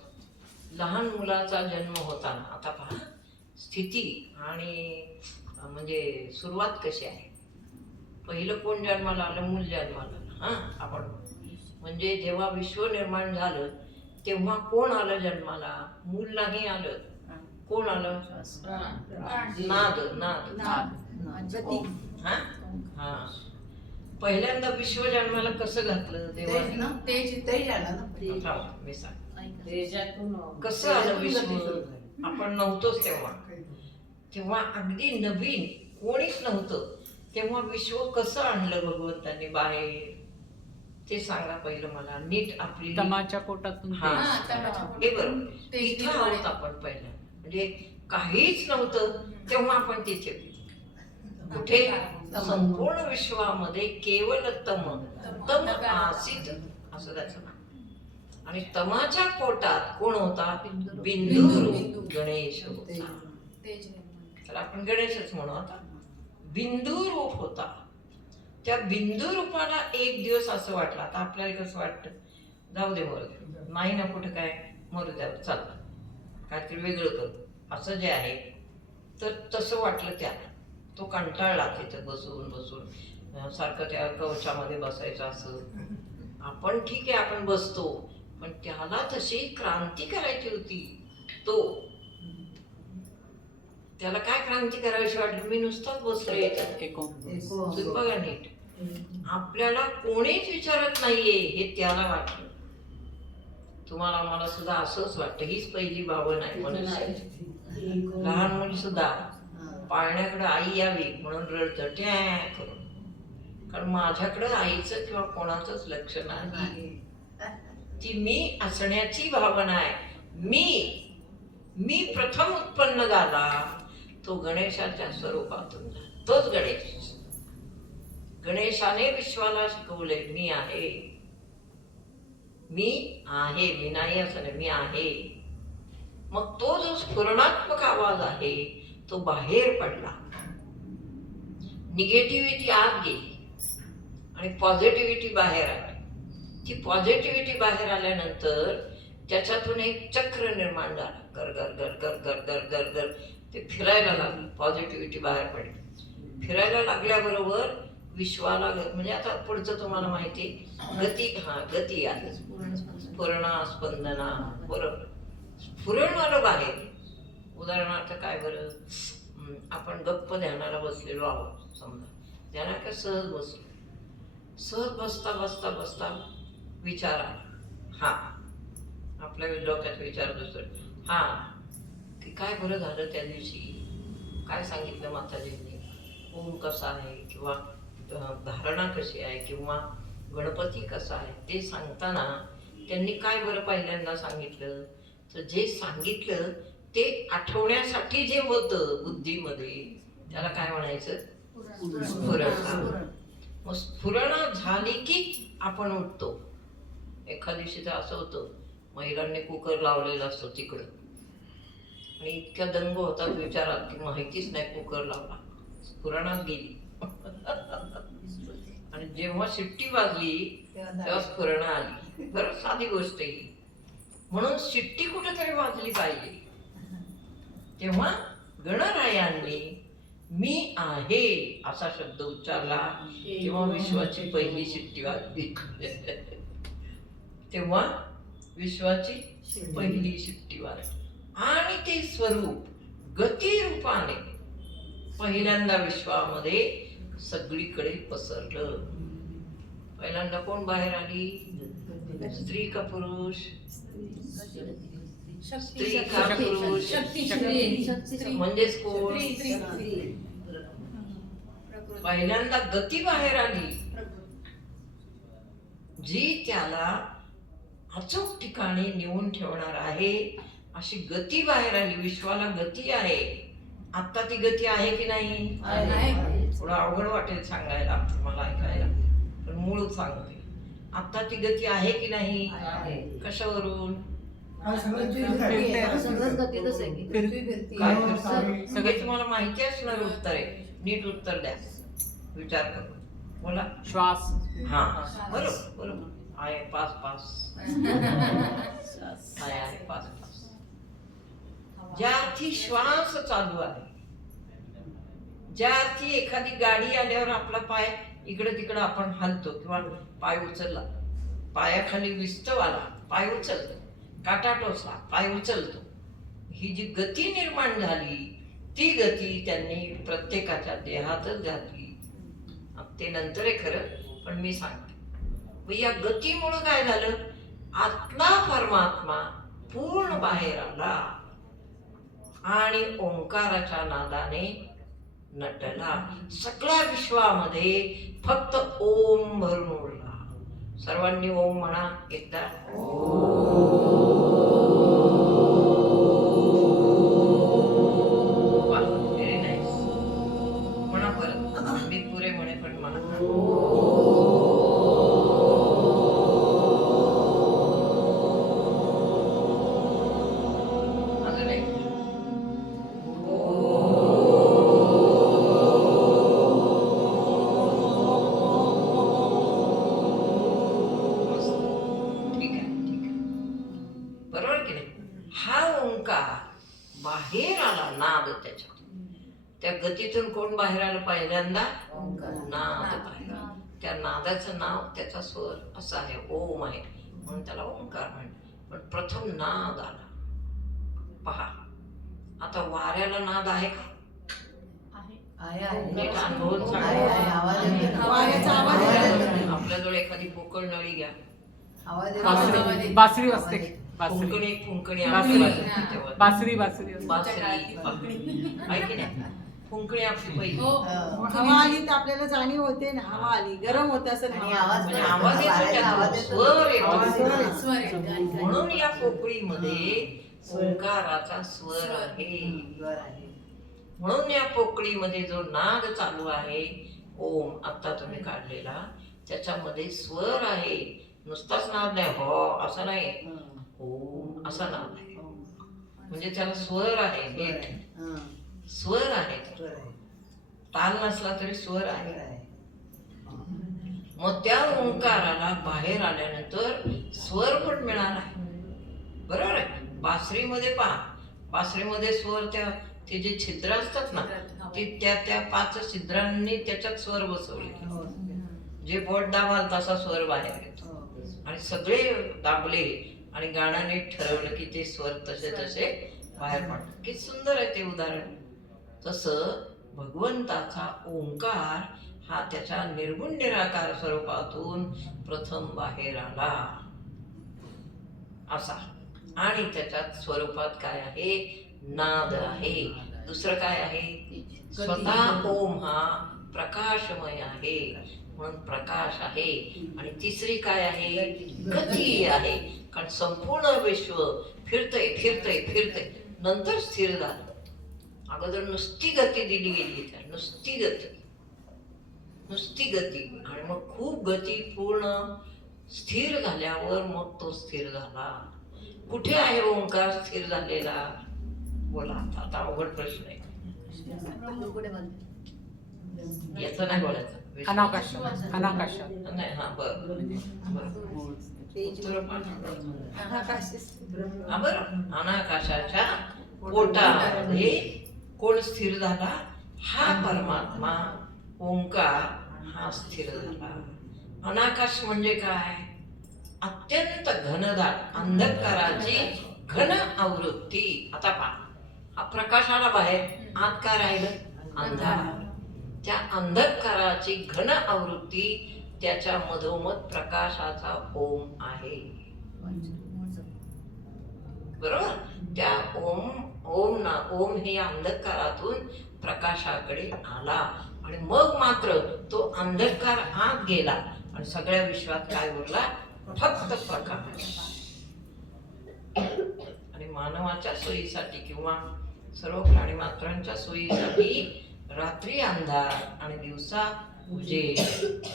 लहान मुलाचा जन्म होताना आता पहा स्थिती आणि म्हणजे सुरुवात कशी आहे. पहिलं कोण जन्माला आलं? मूल जन्माला आलं. हां, आपण म्हणजे जेव्हा विश्व निर्माण झालं तेव्हा कोण आलं जन्माला? मूल नाही आलं. कोण आलं? नाद. नाद. हा हा. पहिल्यांदा विश्व जन्माला कसं घातलं तेव्हा? तेज ना? तेज आला ना? मी सांग त्याच्यातून कसं आलं विश्व? आपण नव्हतोच तेव्हा. तेव्हा अगदी नवीन कोणीच नव्हतं. तेव्हा विश्व कसं आणलं भगवंतांनी बाहेर ते सांगा पहिलं मला नीट. आपली तमाच्या पोटातून हा. तेज. हे बरोबर. इथं आहोत आपण पहिलं, म्हणजे काहीच नव्हतं तेव्हा आपण तिथे. कुठे? संपूर्ण विश्वामध्ये केवळ तम आसीत असं त्याचं नाव. आणि तमाच्या पोटात कोण होता? बिंदू गणेश होता. तर आपण गणेशच म्हणू आता. बिंदू रूप होता. त्या बिंदू रूपाला एक दिवस असं वाटलं, आता आपल्याला कसं वाटतं? जाऊ दे, मरू दे, नाही ना कुठं काय, मरू द्यावं, चालतं काहीतरी वेगळं करू असं जे आहे. तर तसं वाटलं त्याला. तो कंटाळला तिथं बसून बसून, सारखं त्या कवचामध्ये बसायचं असं. आपण ठीक आहे आपण बसतो, पण त्याला तशी क्रांती करायची होती. त्याला काय क्रांती करावीशी वाटली? मी नुसताच बसलो याच्यात. तुम्ही बघा नीट, आपल्याला कोणीच विचारत नाहीये हे त्याला वाटलं. तुम्हाला मला सुद्धा असंच वाटतं. हीच पहिली भावना आहे मनुष्याची. लहान मुली सुद्धा पाळण्याकडे आई यावी म्हणून रडतं ट्या करून, कारण माझ्याकडं आईचं किंवा कोणाचंच लक्ष नाही. ती मी असण्याची भावना आहे. मी प्रथम उत्पन्न झाला तो गणेशाच्या स्वरूपातून झाला. तोच गणेश. गणेशाने विश्वाला शिकवले मी आहे, मी नाही असं नाही, मी आहे. मग तो जो स्फुरणात्मक आवाज आहे तो बाहेर पडला. निगेटिव्हिटी आत गेली आणि पॉझिटिव्हिटी बाहेर आली. ती पॉझिटिव्हिटी बाहेर आल्यानंतर त्याच्यातून एक चक्र निर्माण झालं. गर गर गर गर गर गर गर गर ते फिरायला लागलं. पॉझिटिव्हिटी बाहेर पडली. फिरायला लागल्याबरोबर विश्वाला म्हणजे आता पुढचं तुम्हाला माहिती गती आहे. स्फुरणा स्पंदना, बरोबर. स्फुरण आलं बाहेर. उदाहरणार्थ काय बरं, आपण गप्प ध्यानाला बसलेलो आहोत समजा. ध्यानात काय सहज बसलो. सहज बसता बसता बसता विचार आला. आपल्या डोक्यात विचार दुसरं की काय बरं झालं त्या दिवशी, काय सांगितलं माताजींनी, ओम कसा आहे किंवा धारणा कशी आहे किंवा गणपती कसा आहे ते सांगताना त्यांनी काय बरं पहिल्यांदा सांगितलं. तर जे सांगितलं ते आठवण्यासाठी जे होतं बुद्धीमध्ये त्याला काय म्हणायचं? स्फुरण. मग स्फुरणा झाली की आपण उठतो. एखाद दिवशी तर असं होतं, महिलांनी कुकर लावलेला असतो तिकडं आणि इतक्या दंग होतात विचारात की माहितीच नाही कुकर लावला. स्फुरणात गेली आणि जेव्हा शिट्टी वाजली तेव्हा स्फुरणा आली. बरं, साधी गोष्ट आहे. म्हणून शिट्टी कुठेतरी वाजली पाहिजे. तेव्हा गणरायांनी मी आहे असा शब्द उच्चारला तेव्हा विश्वाची पहिली शिट्टी वाजली. तेव्हा विश्वाची पहिली शिट्टी वाजली आणि ते स्वरूप गती रूपाने पहिल्यांदा विश्वामध्ये सगळीकडे पसरलं. पहिल्यांदा कोण बाहेर आली? स्त्री का पुरुष? स्त्री का पुरुष? म्हणजेच कोण? पहिल्यांदा गती बाहेर आली, जी त्याला अचूक ठिकाणी नेऊन ठेवणार आहे अशी गती बाहेर आली. विश्वाला गती आहे. आता ती गती आहे की नाही? थोडं अवघड वाटेल सांगायला मला, ऐकायला, पण मूळ सांगते. आता ती गती आहे की नाही? कशावरून? सगळंच गतीतच आहे की. काय सगळे तुम्हाला माहिती असणार उत्तर आहे. नीट उत्तर द्या विचार करून. बोला. श्वास. बरोबर बरोबर. आहे पास पास आहे पास पास. ज्या अर्थी श्वास चालू आहे, ज्या अर्थी एखादी गाडी आल्यावर आपला पाय इकडे तिकडे आपण हलतो किंवा पाय उचलला, पायाखाली विस्तव आला, पाय उचलतो, काटा टोचला, पाय उचलतो, ही जी गती निर्माण झाली ती गती त्यांनी प्रत्येकाच्या देहातच घातली. ते नंतर आहे खरं, पण मी सांगते. या गतीमुळे काय झालं? आतला परमात्मा पूर्ण बाहेर आला आणि ओंकाराच्या नादाने नटला. सगळ्या विश्वामध्ये फक्त ओम भरून उरला. सर्वांनी ओम म्हणा एकदा. Very nice. म्हणा परत. मी पुरे म्हणे पण म्हणा. बाहेर आला नाद. त्याच्या त्या गतीतून कोण बाहेर आलं? पहिल्यांदा नाद बाहेर. त्या नादाचं नाव त्याचा स्वर असा आहे, ओम आहे, म्हणून त्याला ओंकार म्हणतात. पण प्रथम नाद आला. पहा आता वाऱ्याला नाद आहे का? नीट अनुभवून आहे, आहे, सांगा. आवाज येतो ना. वाऱ्याचा आवाज येतो. आपल्याजवळ एखादी पोकळ नळी घ्या, आवाज येतो. बासरी बासरी असते. बासरी फुंकणी फुंकणी बासरी. आपली वाजते तेव्हा. बासरी बासरी असते. बासरी आहे की नाही? फुंकणी आपली पहिली. हवा आली तर आपल्याला जाणीव होते ना, हवा आली गरम होते असं आणि नाही. आवाज म्हणजे पण आवाज येतो वाऱ्याचा त्यातून, आवाज येतो. स्वर येतो. आवाज येतो. स्वर येतो. म्हणून या पोकळीमध्ये ओंकाराचा स्वर आहे. स्वर आहे. म्हणून या पोकळीमध्ये जो नाद चालू आहे, ओम आता तुम्ही काढलेला, त्याच्यामध्ये स्वर आहे. नुसताच नाद नाही, हो असं नाही, ओम असा नाद आहे. म्हणजे त्याला स्वर आहे, स्वर नीट आहे. हं, स्वर आहे. स्वर आहे. ताल नसला तरी स्वर आहे. स्वर आहे. मग त्या ओंकाराला बाहेर आल्यानंतर स्वर पण मिळाला आहे. बरोबर आहे. बासरीमध्ये पहा, बासरीमध्ये स्वर ते जे छिद्र असतात ना, ते त्या 5 छिद्रांनी त्याच्यात स्वर बसवले. हो. जे बोट दाबाल तसा स्वर बाहेर येतो. हो. आणि सगळे दाबले आणि गाण्याने ठरवलं की ते स्वर तसे तसे बाहेर पडतात. किती सुंदर आहे ते उदाहरण. तसं भगवंताचा ओंकार हा त्याच्या निर्गुण निराकार स्वरूपातून प्रथम बाहेर आला असा. आणि त्याच्यात स्वरूपात काय आहे? नाद आहे. दुसरं काय आहे? स्वतः ओम हा प्रकाशमय आहे म्हणून प्रकाश आहे. आणि तिसरी काय आहे? गती आहे. कारण संपूर्ण विश्व फिरतय फिरतय फिरतय, नंतर स्थिर झालं. अगोदर नुसती गती दिली गेली, त्या नुसती गती, नुसती गती, आणि मग खूप गती पूर्ण स्थिर झाल्यावर मग तो स्थिर झाला. कुठे आहे ओंकार स्थिर झालेला? बोला आता अवघड प्रश्न आहे. पुढे बोल. याचं नाही बोलायचं. अनाकाशात अनाकाशात नाही, हा बरं हा बरं. अनाकाशाच्या पोटामध्ये कोण स्थिर झाला? हा परमात्मा ओंकार हा स्थिर झाला. अनाकाश म्हणजे काय? अत्यंत घनदाट अंधकाराची घन आवृत्ती. आता पहा, हा प्रकाशाला बाहेर, आत काय राहिलं? अंधार. त्या अंधकाराची घन आवृत्ती, त्याच्या मधोमध प्रकाशाचा ओम आहे. बरोबर. त्या ओम हे अंधकारातून प्रकाशाकडे आला आणि मग मात्र तो अंधकार आत गेला आणि सगळ्या विश्वात काय उरला? फक्त प्रकाश. आणि मानवाच्या सोयीसाठी किंवा सर्व प्राणी मात्रांच्या सोयीसाठी रात्री अंधार आणि दिवसा उजेड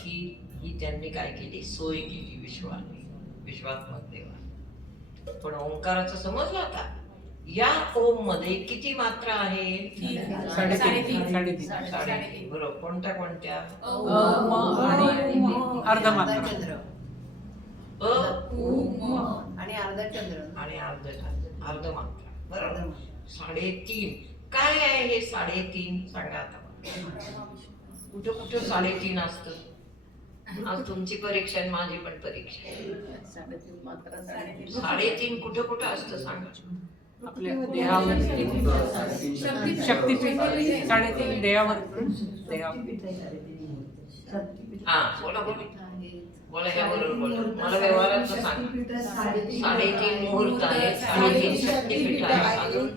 ही त्यांनी काय केली? सोय केली विश्वात्मक देवा. पण ओंकाराचं समजलं आता? या ओम मध्ये किती मात्रा आहे? 3.5 साडेतीन. बरोबर. कोणत्या कोणत्या? अ, म आणि अर्धमात्रा. चंद्र अ, आणि अर्धा चंद्र आणि अर्ध मात्रा. बरोबर. अर्ध. 3.5 काय आहे हे 3.5? सांगा आता. कुठं कुठं 3.5 असतं? आज तुमची परीक्षा आणि माझी पण परीक्षा आहे. 3.5 मात्रा 3.5. 3.5 कुठं कुठं असतं सांगा. आपल्या देहावर शक्तीपीठ 3.5 देहावर हा बोला बोला बोला, ह्या बरोबर बोला. मला व्यवहाराचं सांग. 3.5 मुहूर्त आहे, 3.5 शक्तीपीठ आहे, अजून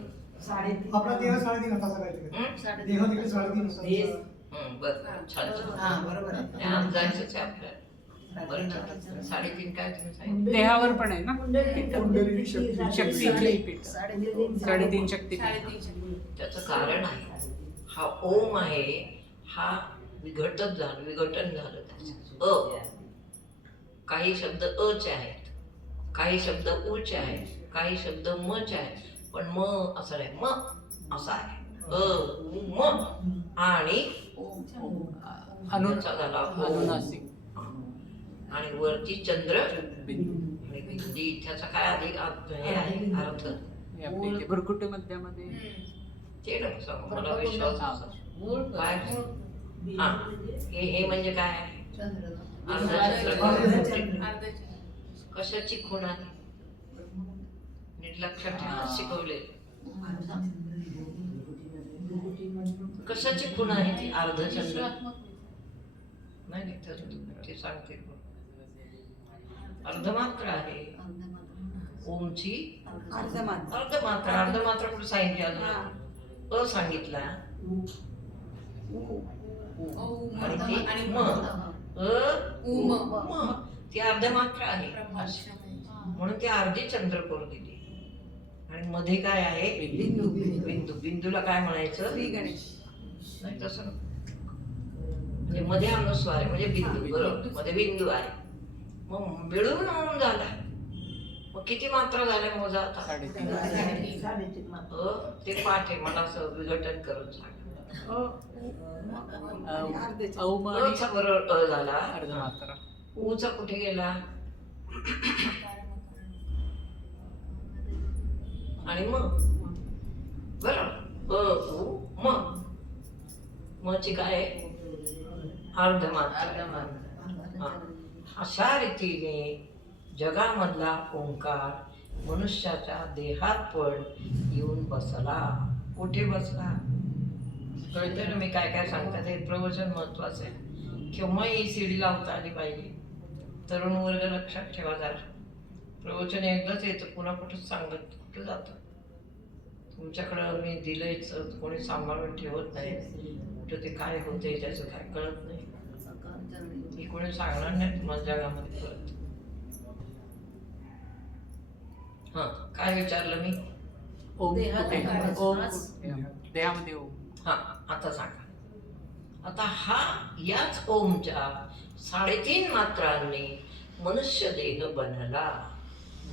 आपला देह 3.5 तासा काहीतरी. देह तिकडे 3.5 तासाचा. बरं, छान छान. हा बरोबर आहे. ज्ञान जायचंच आहे आपल्याला. बरं, छान. 3.5 काय तुम्ही सांगितलं? देहावर पण आहे ना कुंडलिनी शक्ती. शक्तीचे पीठ. 3.5 शक्तीपीठ. त्याचं कारण आहे, हा ओम आहे, हा विघटन झालं त्याचं. काही शब्द अचे आहेत, काही शब्द उचे आहेत, काही शब्द मचे आहेत. पण म असं नाही, म असा आहे. म आणि त्याचा झाला ओम. अनुनासिक आणि वरती चंद्र बिंदू. आणि बिंदी. त्याचा काय अधिक हे आहे अर्थ? हे आपल्या इथे भुरकुटे मध्यामध्ये ते नको सांगू, मला विश्वास हा. काय? हा, हे म्हणजे काय आहे? अर्धचंद्र. कशाची खूण आहे नीट लक्षात ठेवा शिकवले कशाची खूण आहे ती अर्धचंद्र नाही ते सांगते अर्धमात्र आहे ओमची अर्धमात्र. अर्धमात्र कुठे सांगितली अजून अ सांगितला आणि ती म ती अर्धमात्र आहे म्हणून ती अर्धी चंद्रकोर दिली आणि मध्ये काय आहे बिंदू बिंदूला काय म्हणायचं श्री गणेश. नाही तसं नको. म्हणजे मध्ये अनुस्वार आहे म्हणजे बिंदू बरोबर मध्ये बिंदू आहे मग मिळून होऊन झाला मग किती मात्रा झाल्या मोजा आता 3.5. ते पाठ आहे मला असं विघटन करून सांग औम आणि चा बरोबर अ झाला अर्धमात्रा. ऊचा कुठे गेला आणि मग बरोबर अ उ म ची काय आहे? अर्धमात्रा. हा. अशा रीतीने जगामधला ओंकार मनुष्याच्या देहात पण येऊन बसला. कुठे बसला कळतं ना मी काय काय सांगतात हे प्रवचन महत्वाचं आहे केव्हा ही सीडी लावता आली पाहिजे तरुण वर्ग लक्षात ठेवा जरा प्रवचन एकदाच येतं पुन्हा कुठंच सांगत कुठं जातं तुमच्याकडं मी दिलंयच कोणी सांभाळून ठेवत नाही कुठं ते काय होते त्याचं काय कळत नाही हे कोणी सांगणार नाही तुम्हाला जगामध्ये कळत हा काय विचारलं मी ओम देहात कुठे? काय? ओम कुठे? देहामध्ये ओम. हा आता सांगा आता हा याच ओमच्या 3.5 मात्रांनी मनुष्य देह बनला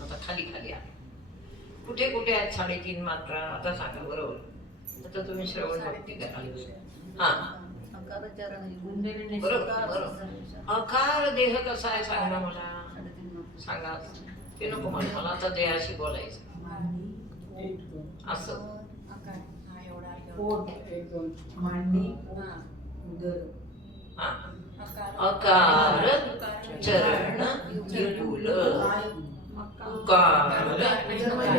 आता खाली खाली आहे कुठे कुठे आहेत 3.5 मात्रा आता सांगा बरोबर आता तुम्ही श्रवण भक्ती करा हा बरोबर अकार देह कसा आहे सांगा मला सांगा ते नको मला आता देहाशी बोलायचं असं पोट मांडी उदर हा अकार चरण विपुल उकार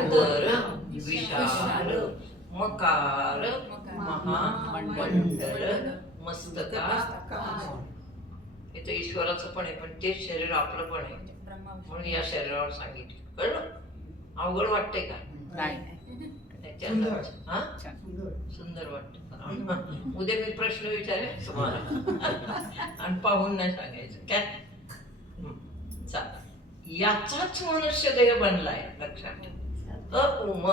उदर विशाल मकार महामंडल मस्तका हे तर ईश्वराचं पण आहे पण तेच शरीर आपलं पण आहे म्हणून या शरीरावर सांगितलं कळलं अवघड वाटतंय का नाही. हा सुंदर वाटत उद्या मी प्रश्न विचारेन तुम्हाला आणि पाहून नाही सांगायचं काय चाल याचाच मनुष्य देह बनलाय लक्षात ठेव उम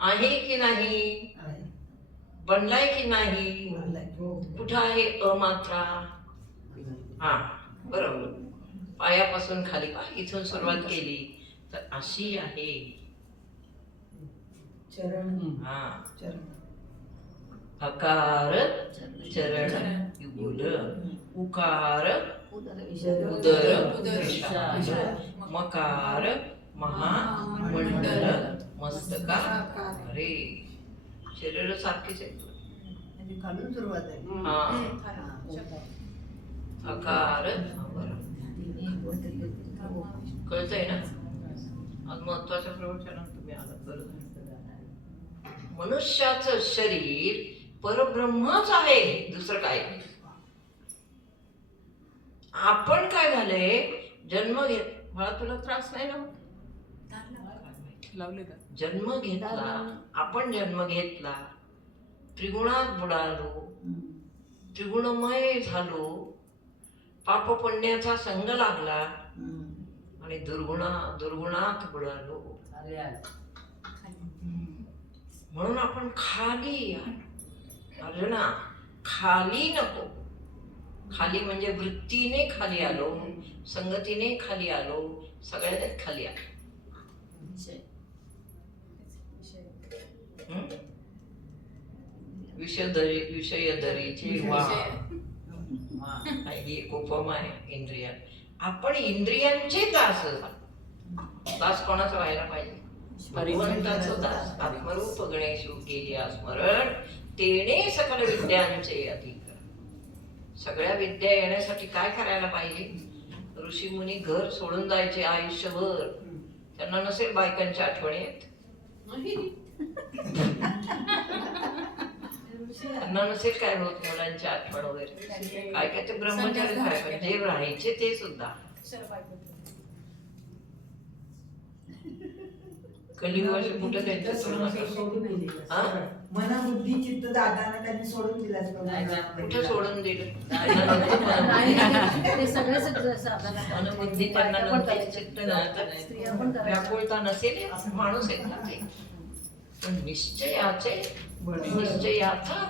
आहे की नाही बनलाय की नाही कुठं आहे अमात्रा हा बरोबर पायापासून खाली इथून सुरुवात केली तर अशी आहे चरण हा चरण अकार चरण युगुल उकार उदर विशाल मकार महामंडल मस्तका अरे शरीर सारखीच आहे खालून सुरुवात आहे हा अकार कळतंय ना आज महत्वाच्या प्रवचनात तुम्ही आलात बरं मनुष्याचं शरीर परब्रह्मच आहे दुसरं काय नाही आपण काय झालंय जन्म घेत मला तुला त्रास नाही ना लावले का? जन्म घेतला आपण जन्म घेतला त्रिगुणात बुडालो त्रिगुणमय झालो पाप पुण्याचा संग लागला आणि दुर्गुणात बुडालो म्हणून आपण खाली अर्जुना खाली नको खाली म्हणजे वृत्तीने खाली आलो संगतीने खाली आलो सगळ्यात खाली आलो विषयदरीचे वा ही एक उपमा आहे इंद्रिया आपण इंद्रियांचे दास कोणाचं व्हायला पाहिजे भगवंताचं दास आत्मरूप गणेशू केली स्मरण तेने सकल विद्यांचे अधिक सगळ्या विद्या येण्यासाठी काय करायला पाहिजे? ऋषी मुनी घर सोडून जायचे आयुष्यभर. त्यांना नसेल बायकांच्या आठवणी येत, त्यांना नसेल काय होत मुलांची आठवण वगैरे. काय काय ते ब्रह्मचारी राहायचे, जे राहायचे ते सुद्धा. कलियुगाचे कुठे त्यांच्या तुलना? मन बुद्धी चित्त दादांना त्यांनी सोडून दिलाच कुठे सोडून दिलं? ते सगळेच जसं आपल्याला मनबुद्धी त्यांना नव्हती, चित्त स्त्रिया पण नव्हतं. करायच्या. व्याकुळता नसेल माणूस आहेत ना ते. पण निश्चयाचा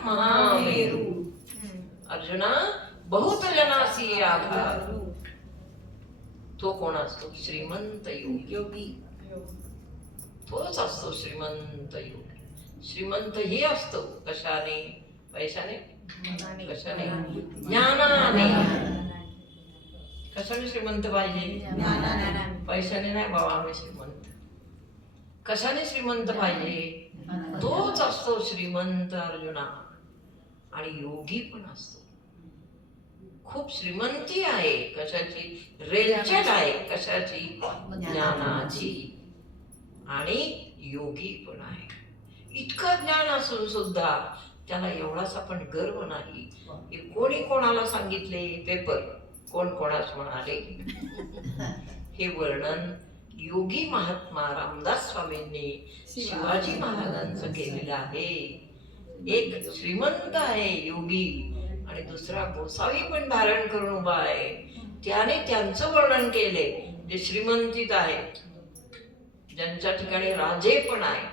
महामेरू. अर्जुना बहुत जनासी आधार. तो कोण असतो? श्रीमंत योगी. तोच असतो श्रीमंत योगी. श्रीमंत ही असतो कशाने? पैशाने? कशाने? ज्ञानाने. कशाने श्रीमंत पाहिजे? पैशाने नाही बाबा आम्ही श्रीमंत. कशाने श्रीमंत पाहिजे? तोच असतो श्रीमंत अर्जुना. आणि योगी पण असतो. खूप श्रीमंती आहे कशाची? रेलचेल आहे कशाची? ज्ञानाची. आणि योगी पण आहे. इतकं ज्ञान असून सुद्धा त्याला एवढासा पण गर्व नाही. हे कोणी कोणाला सांगितले? पेपर कोण कोणास म्हणाले? हे वर्णन योगी महात्मा रामदास स्वामींनी शिवाजी महाराजांचं केलेलं आहे. एक श्रीमंत आहे योगी आणि दुसरा गोसावी पण धारण करून उभा आहे. त्याने त्यांचं वर्णन केले जे श्रीमंतीत आहेत, ज्यांच्या ठिकाणी राजे पण आहे.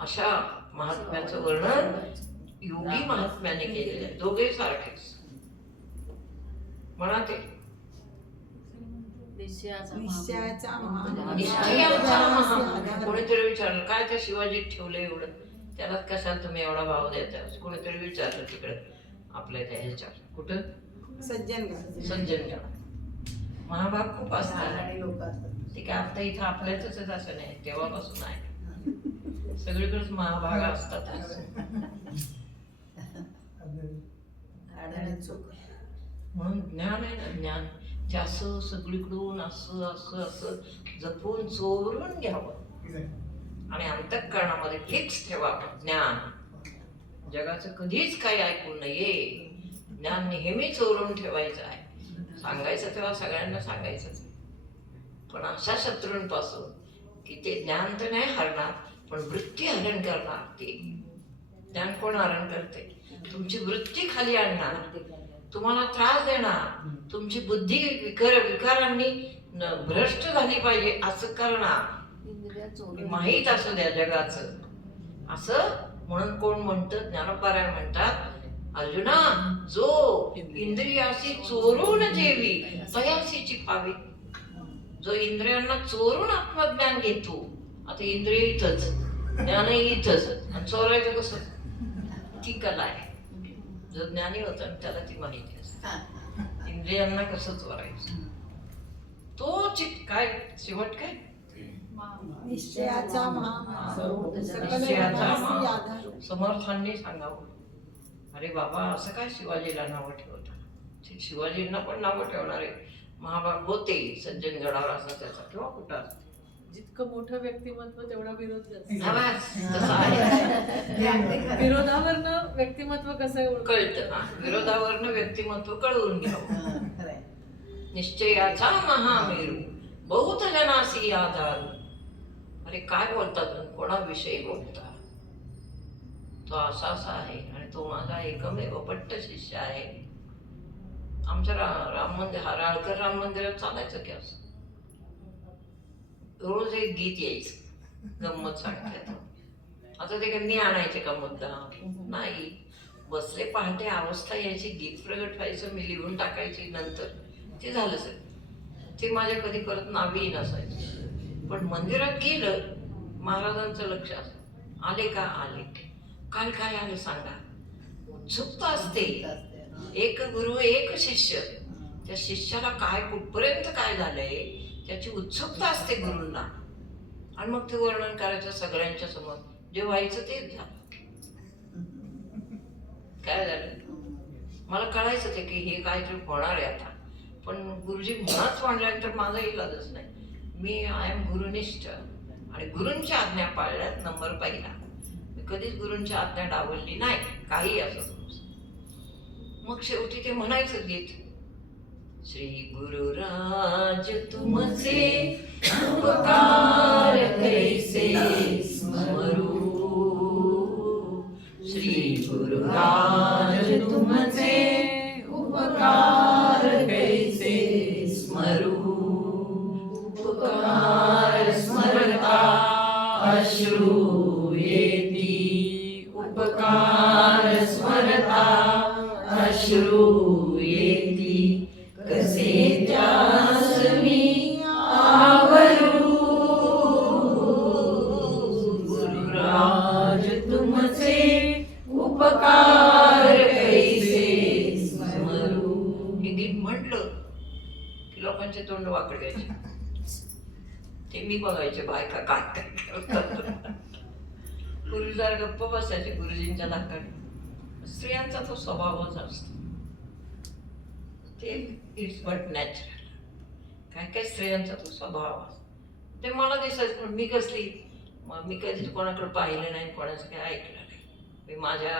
अशा महात्म्याचं वर्णन योगी महात्म्याने केलेलं आहे. दोघे सारखेच म्हणा ते. निश्चयाचा निश्चयाचा महा. कोणीतरी विचारलं काय त्या शिवाजीत ठेवलं एवढं, त्याला कशाला तुम्ही एवढा भाव देता? कोणीतरी विचारलं तिकडे आपल्या त्या ह्याच्यावर. कुठं? सज्जनगड. महाभाग खूप असतात लोक असतात. ते काय आता इथं आपल्यातच असं नाही, तेव्हापासून आहे. सगळीकडेच महाभाग असतातच. म्हणून ज्ञान आहे ना, ज्ञान ते असं सगळीकडून असं असं असं जपून चोरून घ्यावं आणि अंतःकरणामध्ये फिक्स ठेवावं. ज्ञान जगाचं कधीच काही ऐकून नये. ज्ञान नेहमी चोरून ठेवायचं आहे. सांगायचं तेव्हा सगळ्यांना सांगायचंच, पण अशा शत्रूंपासून की ते ज्ञान तर नाही हरणार पण वृत्ती हरण करणार. ते ज्ञान कोण हरण करते? तुमची वृत्ती खाली आणणार, तुम्हाला त्रास देणार, तुमची बुद्धी विकारांनी भ्रष्ट झाली पाहिजे असं करणार. माहीत असू द्या जगाचं असं. म्हणून कोण म्हणतं? ज्ञानोबारायण म्हणतात, अर्जुना जो इंद्रियाशी चोरून जेवी तयाशी चिपावी. जो इंद्रियांना चोरून आत्मज्ञान घेतो, आता इंद्रिय इथंच, ज्ञान इथंच, आणि चोरायचं कसं? ती कला आहे. जो ज्ञानी होता त्याला ती माहिती असते इंद्रियांना कसं चोरायचं. तो काय शेवट काय? निश्चयाचा समर्थांनी सांगावं. अरे बाबा असं काय शिवाजीला नावं ठेवतात? शिवाजींना पण नावं ठेवणारे महाभाग होते सज्जनगडावर. असं त्याचा किंवा कुठं असते. जितकं मोठं व्यक्तिमत्व तेवढा विरोध जास्त. तसं आहे. विरोधावरनं व्यक्तिमत्व कसं कळतं. विरोधावरनं व्यक्तिमत्व कळवून घ्यावं. निश्चयाचा महामेरू बहुत जनासी आधार. अरे काय बोलता तुम्ही? कोणाविषयी बोलता? तो असा आहे आणि तो माझा एकमेव पट्ट शिष्य आहे. आमच्या राम मंदिर राळकर राम मंदिरात चालायचं की असं रोज एक गीत यायचं, गंमत सांगतात. आता ते कधी आणायचे का मुद्दा नाही. बसले पहाटे अवस्था यायची, गीत प्रगट व्हायचं, मी लिहून टाकायची, नंतर ते झालं सर. ते माझ्या कधी परत नावी नसायचं. पण मंदिरात गेलं, महाराजांचं लक्ष असतं. आले का? आले. काल काय आले सांगा. उत्सुकता असते. एक गुरु एक शिष्य. त्या शिष्याला काय कुठपर्यंत काय झालंय त्याची उत्सुकता असते गुरूंना. आणि मग ते वर्णन करायचं सगळ्यांच्या समोर. जे व्हायचं तेच झालं. काय झालं? मला कळायचं ते की हे काहीतरी होणार आहे आता, पण गुरुजी म्हणच म्हणल्यानंतर माझा इलाजच नाही. मी आय एम गुरुनिष्ठ आणि गुरूंच्या आज्ञा पाळल्यात नंबर पहिला. मी कधीच गुरूंची आज्ञा डावलली नाही, काही असं तुमचं. मग शेवटी ते म्हणायचं गीत, श्री गुरुराज तुमचे उपकार कैसे स्मरू, श्री गुरुराज तुमचे उपकार कैसे स्मरू, उपकार स्मरता अश्रू येती, उपकार स्मरता अश्रू येती, कसे त्यास मी आवरू, गुरुराज तुमचे उपकार कैसे स्मरू. हे गीत म्हटलं की लोकांचे तोंड वाकड घ्यायचे, ते मी बघायचे बायका काय काय करतात. पूर्वी जरा गप्प बसायचे गुरुजींच्या धाकाने. स्त्रियांचा तो स्वभावच असतो, ते इट्स बट नॅचरल. काय काय स्त्रियांचा तो स्वभाव असतो, ते मला दिसायचं. पण मी कसली, मग मी कधी कोणाकडे पाहिलं नाही, कोणाचं काही ऐकलं नाही. मी माझ्या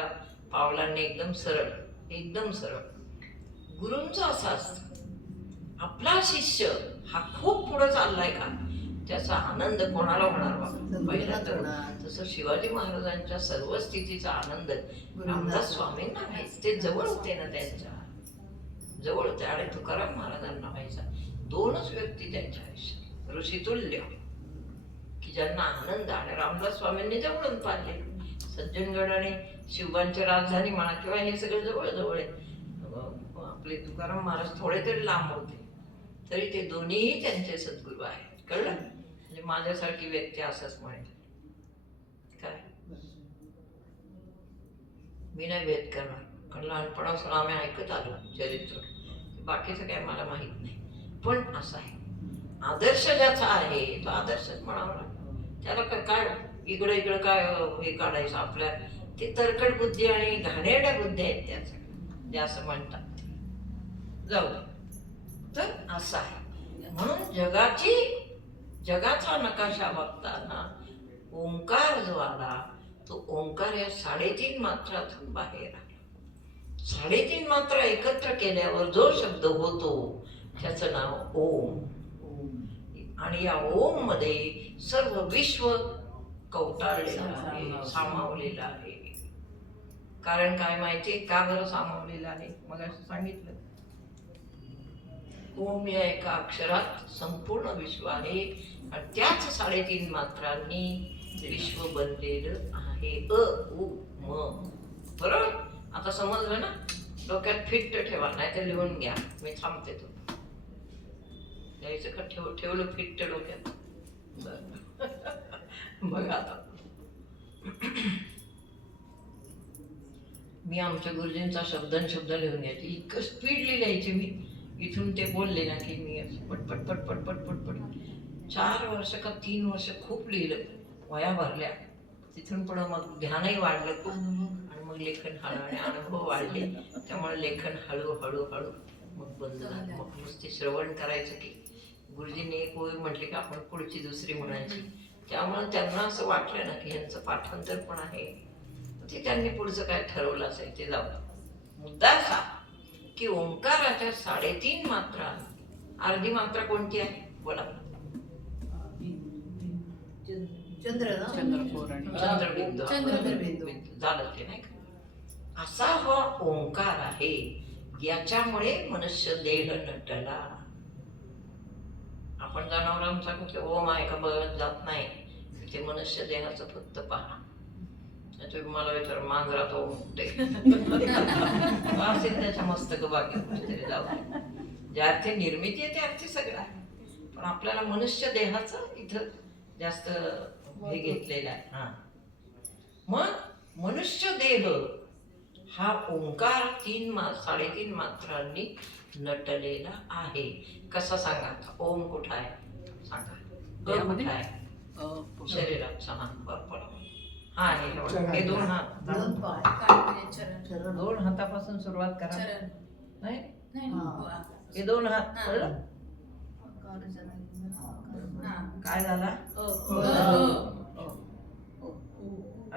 पावलांनी एकदम सरळ, एकदम सरळ. गुरूंचं असं असतं, आपला शिष्य हा खूप पुढे चाललाय का त्याचा आनंद कोणाला होणार बघा पहिला तर. तसं शिवाजी महाराजांच्या सर्व स्थितीचा आनंद रामदास स्वामींना व्हायचा. ते जवळ होते ना, त्यांच्या जवळ होते. आणि तुकाराम महाराजांना व्हायचा. दोनच व्यक्ती त्यांच्या आयुष्यात ऋषितुल्य की ज्यांना आनंद. आणि रामदास स्वामींनी जवळून पाहिले. सज्जनगड आणि शिवबांची राजधानी म्हणा किंवा हे सगळे जवळ जवळ आहे. आपले तुकाराम महाराज थोडे तरी लांब होते, तरी ते दोन्हीही त्यांचे सद्गुरू आहेत. कळलं? म्हणजे माझ्यासारखी व्यक्ती असंच म्हणेल. काय मी नाही भेद करणार, कारण लहानपणापासून आम्ही ऐकत आलो चरित्र. बाकीचं काय मला माहित नाही. पण असं आहे, आदर्श ज्याचा आहे तो आदर्शच म्हणावा लागतो. त्याला काय इकडं इकडं काय हे काढायचं आपल्या. ते तरकट बुद्धी आणि घाणेरड्या बुद्धी आहेत त्याचं, जे असं म्हणतात. जाऊ तर असं आहे. म्हणून जगाचा नकाशा बघताना ओंकार जो आला, तो ओंकार या 3.5 मात्रातून बाहेर आला. 3.5 मात्रा एकत्र केल्यावर जो शब्द होतो त्याचं नाव ओम. आणि या ओम मध्ये सर्व विश्व कवटाळलेलं आहे, सामावलेलं आहे. कारण काय माहितीये का बरं सामावलेलं आहे? मग असं सांगितलं, ओम या एका अक्षरात संपूर्ण विश्व आहे आणि त्याच 3.5 मात्रांनी विश्व बनलेलं आहे. अ उ म. बरोबर? आता समजलं ना? डोक्यात फिट्ट ठेवा, नाही तर लिहून घ्या. मी थांबते. तो द्यायचं का? ठेवलं फिट्ट डोक्यात. बघा आता मी आमच्या गुरुजींचा शब्द लिहून घ्यायचे. इतकं स्पीडली लिहायचे मी. इथून ते बोलले ना की मी पटपट पटपट पटपट पट 4 वर्ष का 3 वर्ष खूप लिहिलं, वया भरल्या. तिथून पुढं मग ध्यानही वाढलं खूप, आणि मग लेखन हळू आणि अनुभव वाढले. त्यामुळे लेखन हळूहळू मग बंद झालं. मग नुसते श्रवण करायचं की गुरुजींनी एक ओळी म्हटली की आपण पुढची दुसरी म्हणायची. त्यामुळे त्यांना असं वाटलं ना की यांचं पाठांतर पण आहे. ते त्यांनी पुढचं काय ठरवलं असेल ते जाऊ. मुद्दा असा की ओंकाराच्या 3.5 मात्रा, अर्धी मात्रा कोणती आहे बोला? चंद्रबिंदू. झालं ते नाही का? असा हा ओंकार आहे. याच्यामुळे मनुष्य देह नटला. आपण जनावरांचा कुठे ओम आहे का बघत जात नाही. ते मनुष्य देहाचं फक्त पहा. तुम्ही मला विचार मांजरात ओम उठते असेल त्याच्या मस्तक बाकी कुठेतरी जाऊ. ज्या अर्थी निर्मिती आहे त्या अर्थी सगळं आहे. पण आपल्याला मनुष्य देहाचं इथं जास्त हे घेतलेलं आहे. हा, मग मनुष्य देह हा ओंकार 3.5 मात्रांनी नटलेला आहे. कसा सांगा? ओम कुठं आहे सांगा? कुठं आहे? शरीरात. 6 बरोबर. हा हे दोन हात दोन पाय काय चरण चरण दोन हातापासून सुरुवात करा. चरण नाही नाही हा. हे दोन हात हा. कळलं हा. काय झाला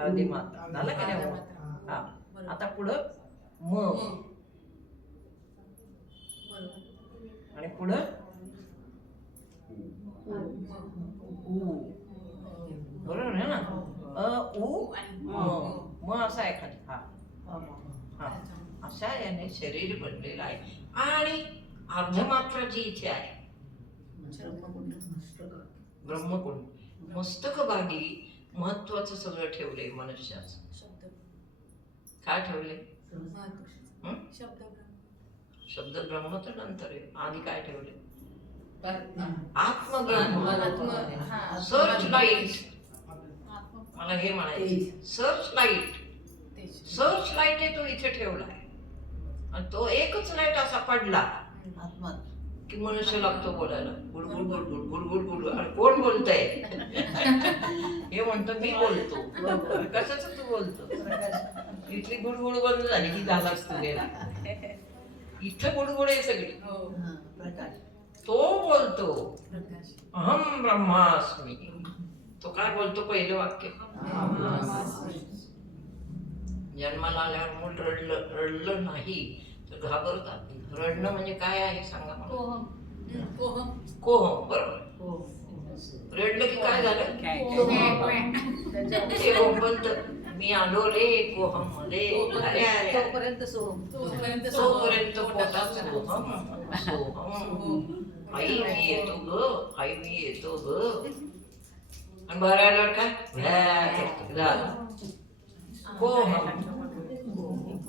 आधी माता झालं का नाही हा आता पुढं म आणि पुढं उ बरोबर आहे ना उ म असा एखादा हा हा अशा याने शरीर बनलेलं आहे. आणि अर्धमात्रा जी इथे आहे ब्रह्मकुंड मस्तक भागी महत्वाचं सगळं ठेवलंय मनुष्याचं. शब्द काय ठेवले? शब्द शब्द ब्रह्म तर नंतर आहे. आधी काय ठेवले? आत्म हा. Search light. मला हे म्हणायचं सर्च लाईट. सर्च लाईट आहे तो इथे ठेवलाय आणि तो एकच लाईट असा पडला आत्मा की मनुष्य लागतो बोलायला गुडगुड गुडगुड गुडगुड गुडगुड. आणि कोण बोलतंय? हे म्हणतो मी बोलतो. कशाच तू बोलतो? इथली गुडगुड बंद झाली की झालाच तू गेला. इथं गुडगुड आहे सगळी. प्रकाश तो बोलतो प्रकाश अहम ब्रह्मास्मी. तो काय बोलतो पहिलं वाक्य? जन्माला आल्यावर मूल रडलं नाही तर घाबरतात. रडणं म्हणजे काय आहे सांगा मला. कोहम. बरोबर. रडलं की काय झालं? ते बोलत मी आलो रे कोहम मध्ये. तोपर्यंत सोहम. तोपर्यंत पोटात सोहम सोहम. आई मी येतो ग, आई मी येतो ग. आणि बाहेर आल्यावर काय झालं? कोहम.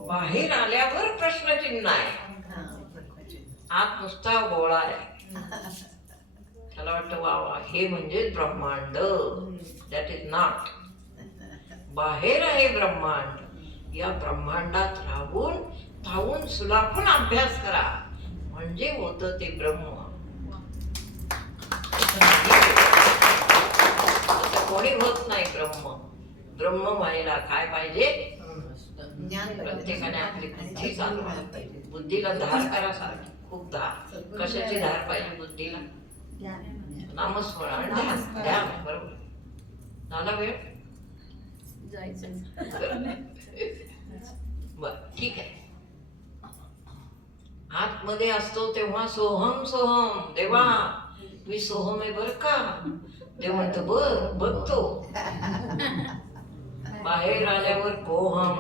बाहेर आल्यावर प्रश्नचिन्ह आहे. आत नुसता गोळा आहे. त्याला वाटतं वा वा हे म्हणजे ब्रह्मांड. That is not. बाहेर आहे ब्रह्मांड. या ब्रह्मांडात राहून थावून सुलापून अभ्यास करा म्हणजे होतं ते ब्रह्म. कोणी होत नाही ब्रह्म. ब्रह्म व्हायला काय पाहिजे? प्रत्येकाने आपली बुद्धी चालवायला पाहिजे. बुद्धीला धार करा सारखी. खूप धार. कशाची धार पाहिजे बुद्धीला? नामस्मरण ध्यान. बरोबर. झाला वेळ? बर ठीक आहे. आतमध्ये असतो तेव्हा सोहम सोहम. देवा मी सोहम आहे बर का. देव म्हणतो बर बघतो. बाहेर आल्यावर कोहम.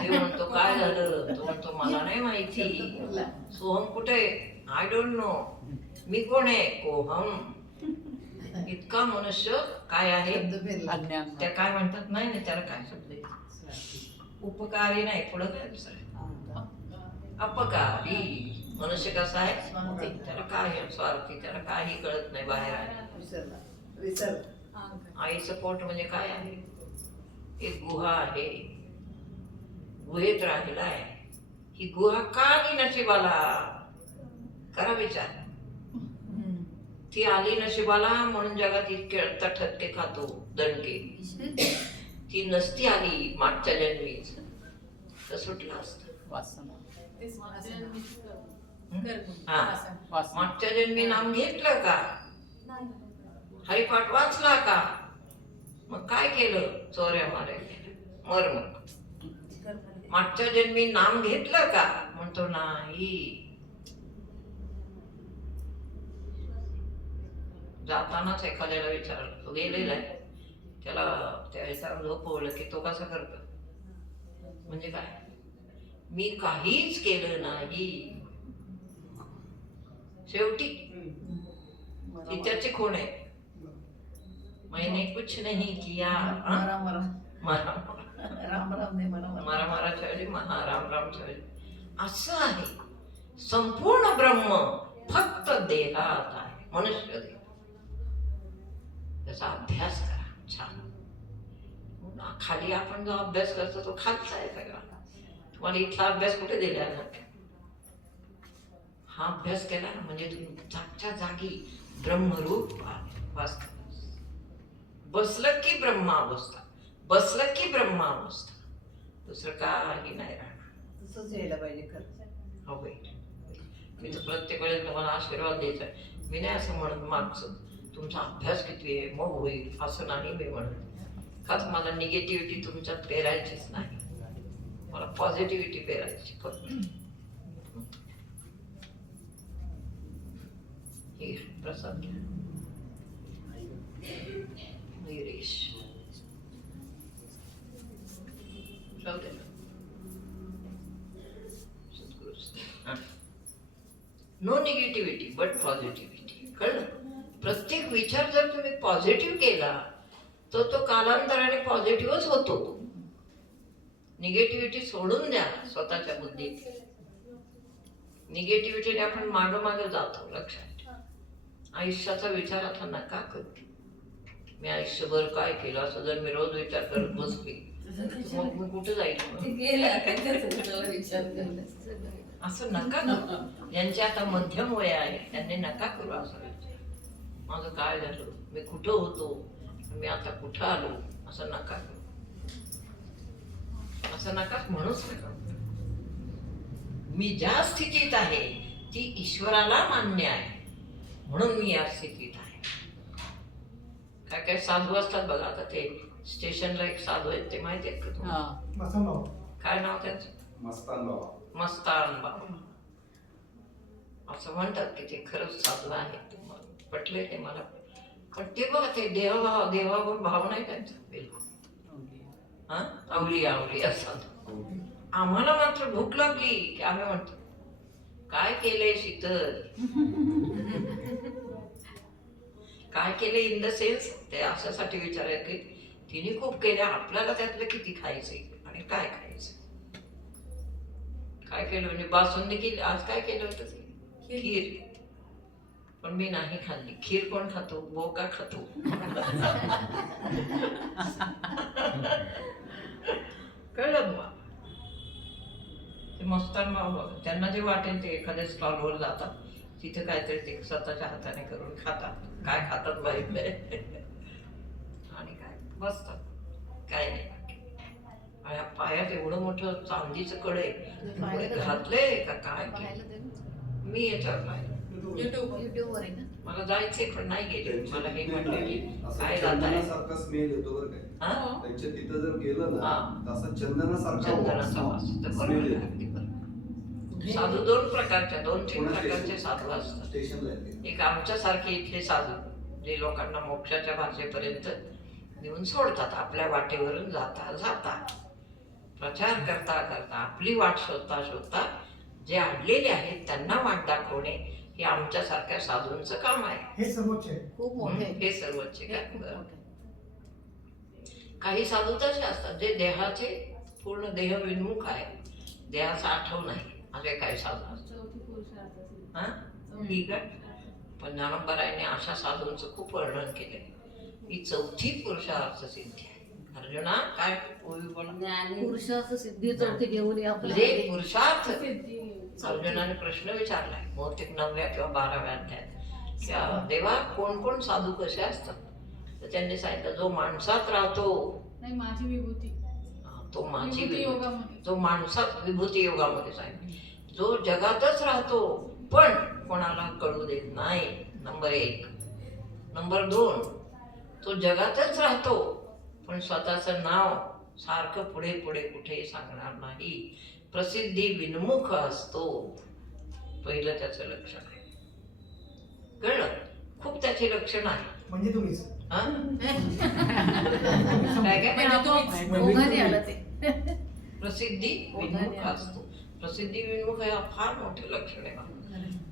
देव म्हणतो काय झालं? तो म्हणतो मला नाही माहिती. सोहम कुठे? I don't know. मी कोण आहे? कोहम. इतका मनुष्य काय आहे? त्या काय म्हणतात नाही ना त्याला काय शब्द आहे? उपकारी नाही. पुढं काय दुसरं? अपकारी. मनुष्य कसा आहे? त्याला काय स्वार्थी. त्याला काही कळत नाही. बाहेर आहे. आईचं पोट म्हणजे काय आहे? एक गुहा आहे. गुहेत राहिला आहे. ही गुहा का आली नशिबाला? करा विचार. ती आली नशिबाला म्हणून जगात इतके ठटके खातो दणके. ती नसती आली मागच्या जन्मीच तर सुटलं असतं. हा मागच्या जन्मी नाम घेतलं का? हरिपाठ वाचला का? मग काय केलं? चोऱ्या माऱ्या केल्या. मर मग. मागच्या जन्मी नाम घेतलं का? म्हणतो नाही. जातानाच एखाद्याला विचारलं. तो गेलेला आहे. त्याला त्या विचार झोपवलं की तो कसं करतो? म्हणजे काय? मी काहीच केलं नाही. शेवटी ती त्याचे कोण आहे? मैंने कुछ नहीं किया. मारा माराच्या ऐवजी राम रामच्या ऐवजी. असं आहे. संपूर्ण ब्रह्म फक्त देहात आहे. मनुष्य देह. त्याचा अभ्यास करा छान. खाली आपण जो अभ्यास करतो तो खालचा आहे सगळा. तुम्हाला इथला अभ्यास कुठे दिला ना? हा अभ्यास केला ना म्हणजे जागच्या जागी ब्रह्मरूप वाचतो. बसलं की ब्रह्मावस्था, बसलं की ब्रह्मावस्था, दुसरं काही नाही राहणार. तसंच यायला पाहिजे खरं. हो बाई, मी तर प्रत्येक वेळेस तुम्हाला आशीर्वाद द्यायचा. मी नाही असं म्हणत मागचं तुमचा अभ्यास किती आहे मग होईल असं नाही मी म्हणत. का मला निगेटिव्हिटी तुमच्यात पेरायचीच नाही, मला पॉझिटिव्हिटी पेरायची फक्त. हे प्रसाद घ्या. मयुरेश जाऊ दे. No negativity but positivity. कळलं? प्रत्येक विचार जर तुम्ही पॉझिटिव्ह केला तर तो कालांतराने पॉझिटिव्हच होतो. निगेटिव्हिटी सोडून द्या स्वतःच्या बुद्धीत. निगेटिव्हिटीने आपण मागं मागं जातो. लक्षात ठेवा. आयुष्याचा विचार आता नका करू. मी आयुष्यभर काय केलं असं जर मी रोज विचार करत बसली मग मी कुठे जाईल? असं नका करू. ज्यांचे आता मध्यम वय आहे त्यांनी नका करू असं विचार. माझं काय झालं, मी कुठं होतो, मी आता कुठं आलो, असं नका करू. असं नका म्हणूच नका. मी ज्या स्थितीत आहे ती ईश्वराला मान्य आहे म्हणून मी या स्थितीत आहे. काय काय साधू असतात बघा. आता ते स्टेशनला एक साधू आहेत ते माहिती आहेत का तुम्हाला? मस्त भाऊ. काय नाव त्यांचं? मस्तान बाबा. मस्तान बाबा असं म्हणतात की ते खरंच साधू आहे. पटले ते मला. पण ते बघा ते देवावर भाव नाही त्यांचा बिलकुल. हा आवली आवली असं. आम्हाला मात्र भूक लागली की आम्ही म्हणतो काय केलंय शीतल, काय केलंय इन द सेन्स ते अशासाठी विचारायचं की तिने खूप केल्या, आपल्याला त्यातलं किती खायचंय आणि काय खायचं. काय केलं म्हणजे बासुंदी केली. आज काय केलं होतं ते? खीर. पण मी नाही खाल्ली. खीर कोण खातो? बोका खातो. कळलं मग? ते मस्तान बाबा त्यांना जे वाटेल ते एखाद्या स्टॉलवर जातात, तिथे काहीतरी ते स्वतःच्या हाताने करून खातात. काय खातात माहित नाही. आणि काय बसतात. काय नाही. आणि पायात एवढं मोठं चांदीचं कडे घातले का काय केलं? मी याच्यावर पाहिलं युट्यूबवर आहे ना. मला जायचंय पण नाही गेले. मला हे म्हणले की असं काय जात आहे. चंदनासारखा स्मेल येतो बरं काय. हा? त्यांच्या तिथं जर गेलं ना हा. तसा चंदनासारखा चंदनाचा वास. तर स्मेल बरोबर येतो. अगदी बरोबर. साधू दोन प्रकारच्या, 2-3 प्रकारचे साधू असतात. स्टेशनला येते. एक आमच्यासारखे इथले साधू जे लोकांना मोक्षाच्या भाषेपर्यंत नेऊन सोडतात. आपल्या वाटेवरून जाता जाता प्रचार करता करता आपली वाट शोधता शोधता जे अडलेले आहेत त्यांना वाट दाखवणे हे आमच्यासारख्या साधूंचं काम आहे. हे सर्वोच्च आहे. खूप मोठे हे सर्वोच्च हे काय. खूप मोठे. काही साधू तसे असतात जे देहाचे पूर्ण देह विन्मुख आहे, देहाचा आठव नाही असे काही साधू असतात. हा ठीक आहे. पण ज्ञानोबरायांनी अशा साधूंचं खूप वर्णन केलंय. ही 4थी पुरुषार्थ सिद्धी आहे. अर्जुना काय बोला. पुरुषाचं सिद्धी चौथी घेऊन ये आपल्या म्हणजे पुरुषार्थ. अर्जुनाने प्रश्न विचारलाय बहुतेक 9व्या किंवा 12व्या अध्यायात. देवा कोण कोण साधू कसे असतात? तर त्यांनी सांगितलं जो माणसात राहतो नाही माझी विभूती तो माझी विभूती विभूती. योगामध्ये. जो माणसात विभूती योगामध्ये सांगितलं. जो जगातच राहतो पण कोणाला कळू देत नाही. नंबर 1. नंबर 2 तो जगातच राहतो पण स्वतःचं नाव सारखं पुढे पुढे कुठेही सांगणार नाही. प्रसिद्धी विन्मुख असतो. पहिलं त्याचं लक्षण आहे. कळलं? खूप त्याची लक्षण आहे. म्हणजे तुम्हीच. हा? काय काय? ओघाने आलं ते. प्रसिद्धी विन्मुख असतो. प्रसिद्धी विन्मुख हे फार मोठं लक्षण आहे.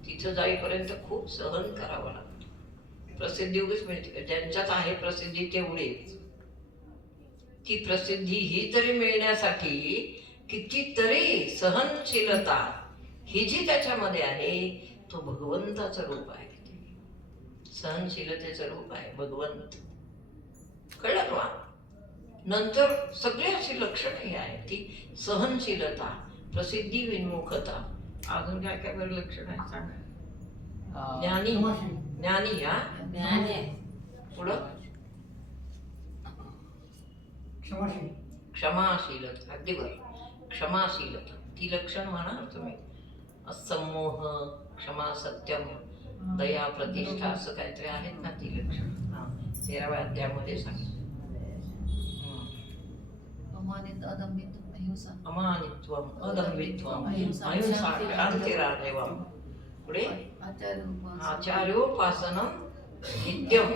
तिथं जाईपर्यंत खूप सहन करावं लागतं. प्रसिद्धी उगीच मिळते. ज्यांच्यात आहे प्रसिद्धी तेवढीच. ती प्रसिद्धी ही तरी मिळण्यासाठी कितीतरी सहनशीलता ही जी त्याच्यामध्ये आहे तो भगवंताचं रूप आहे. सहनशीलतेचं रूप आहे भगवंत. कळलं का? नंतर सगळी अशी लक्षणं ही आहेत. ती सहनशीलता, प्रसिद्धी विन्मुखता. अजून काय काय बरं लक्षण आहे सांगा. ज्ञानी. समाशील. ज्ञानी. हा ज्ञान आहे. पुढं क्षमाशील. क्षमाशीलता, अगदी बरं. क्षमाशीलता ती लक्षण म्हणाल तुम्ही. असमोह, क्षमा, सत्यम, दया, प्रतिष्ठा असं काहीतरी आहेत ना ती लक्षण. 13व्या अध्यायामध्ये सांगितलं. अमानित अदम्भित अहिंसा अमानित्वम, अदम्भित्वम, अहिंसा, शांतिरार्णवम. पुढे आचार्योपासनम नित्यम.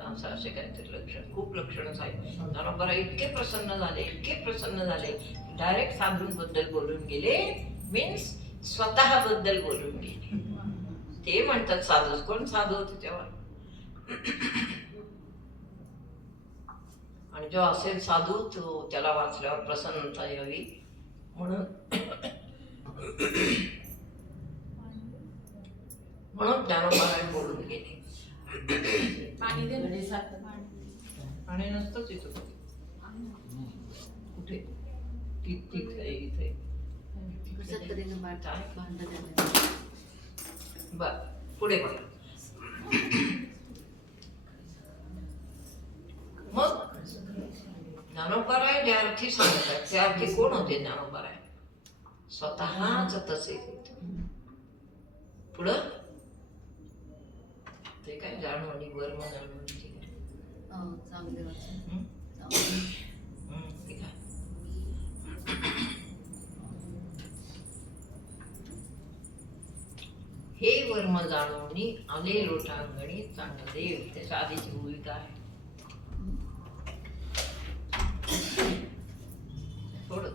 असं असे काहीतरी लक्षण, खूप लक्षणच आहे. ज्ञानोबा इतके प्रसन्न झाले, डायरेक्ट साधूंबद्दल बोलून गेले. मीन्स स्वतःबद्दल बोलून गेले. ते म्हणतात साधू. कोण साधू होते तेव्हा? आणि जो असेल साधू तो त्याला वाचल्यावर प्रसन्नता यावी म्हणून ज्ञानोबा बोलून गेले. पाणी नसतंच इथं. कुठे? तिथे इथे. कशात तरी बर, पुढे बघा. मग ज्ञानोबाराय ज्या अर्थी सांगतात त्या अर्थी कोण होते ज्ञानोबाराय? स्वतःच तसे होते. पुढं ते काय जाणवणी, वर्म जाणवणी. हे वर्म जाणवणी आले लोटांगणी चांगदेव. त्याच्या आधीची भूमिका आहे. थोडं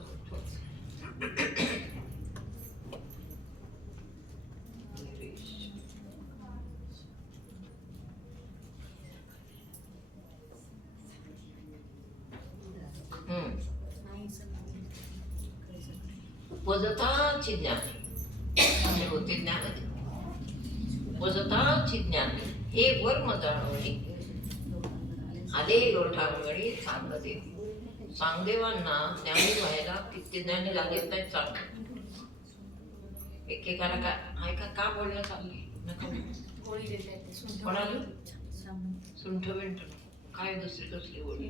उपजताची ज्ञानी होते. ज्ञान उपजताची ज्ञानी हे वर्म जाणवणी आले लोटांगणी चांगदेव. चांगदेवांना ज्ञानी व्हायला किती ज्ञानी झालेच नाही. चांगले एकेकाला काय ऐका का बोलणं चालले नका. कोणाला सुंठ बिंठ काय दुसरी कसली गोळी?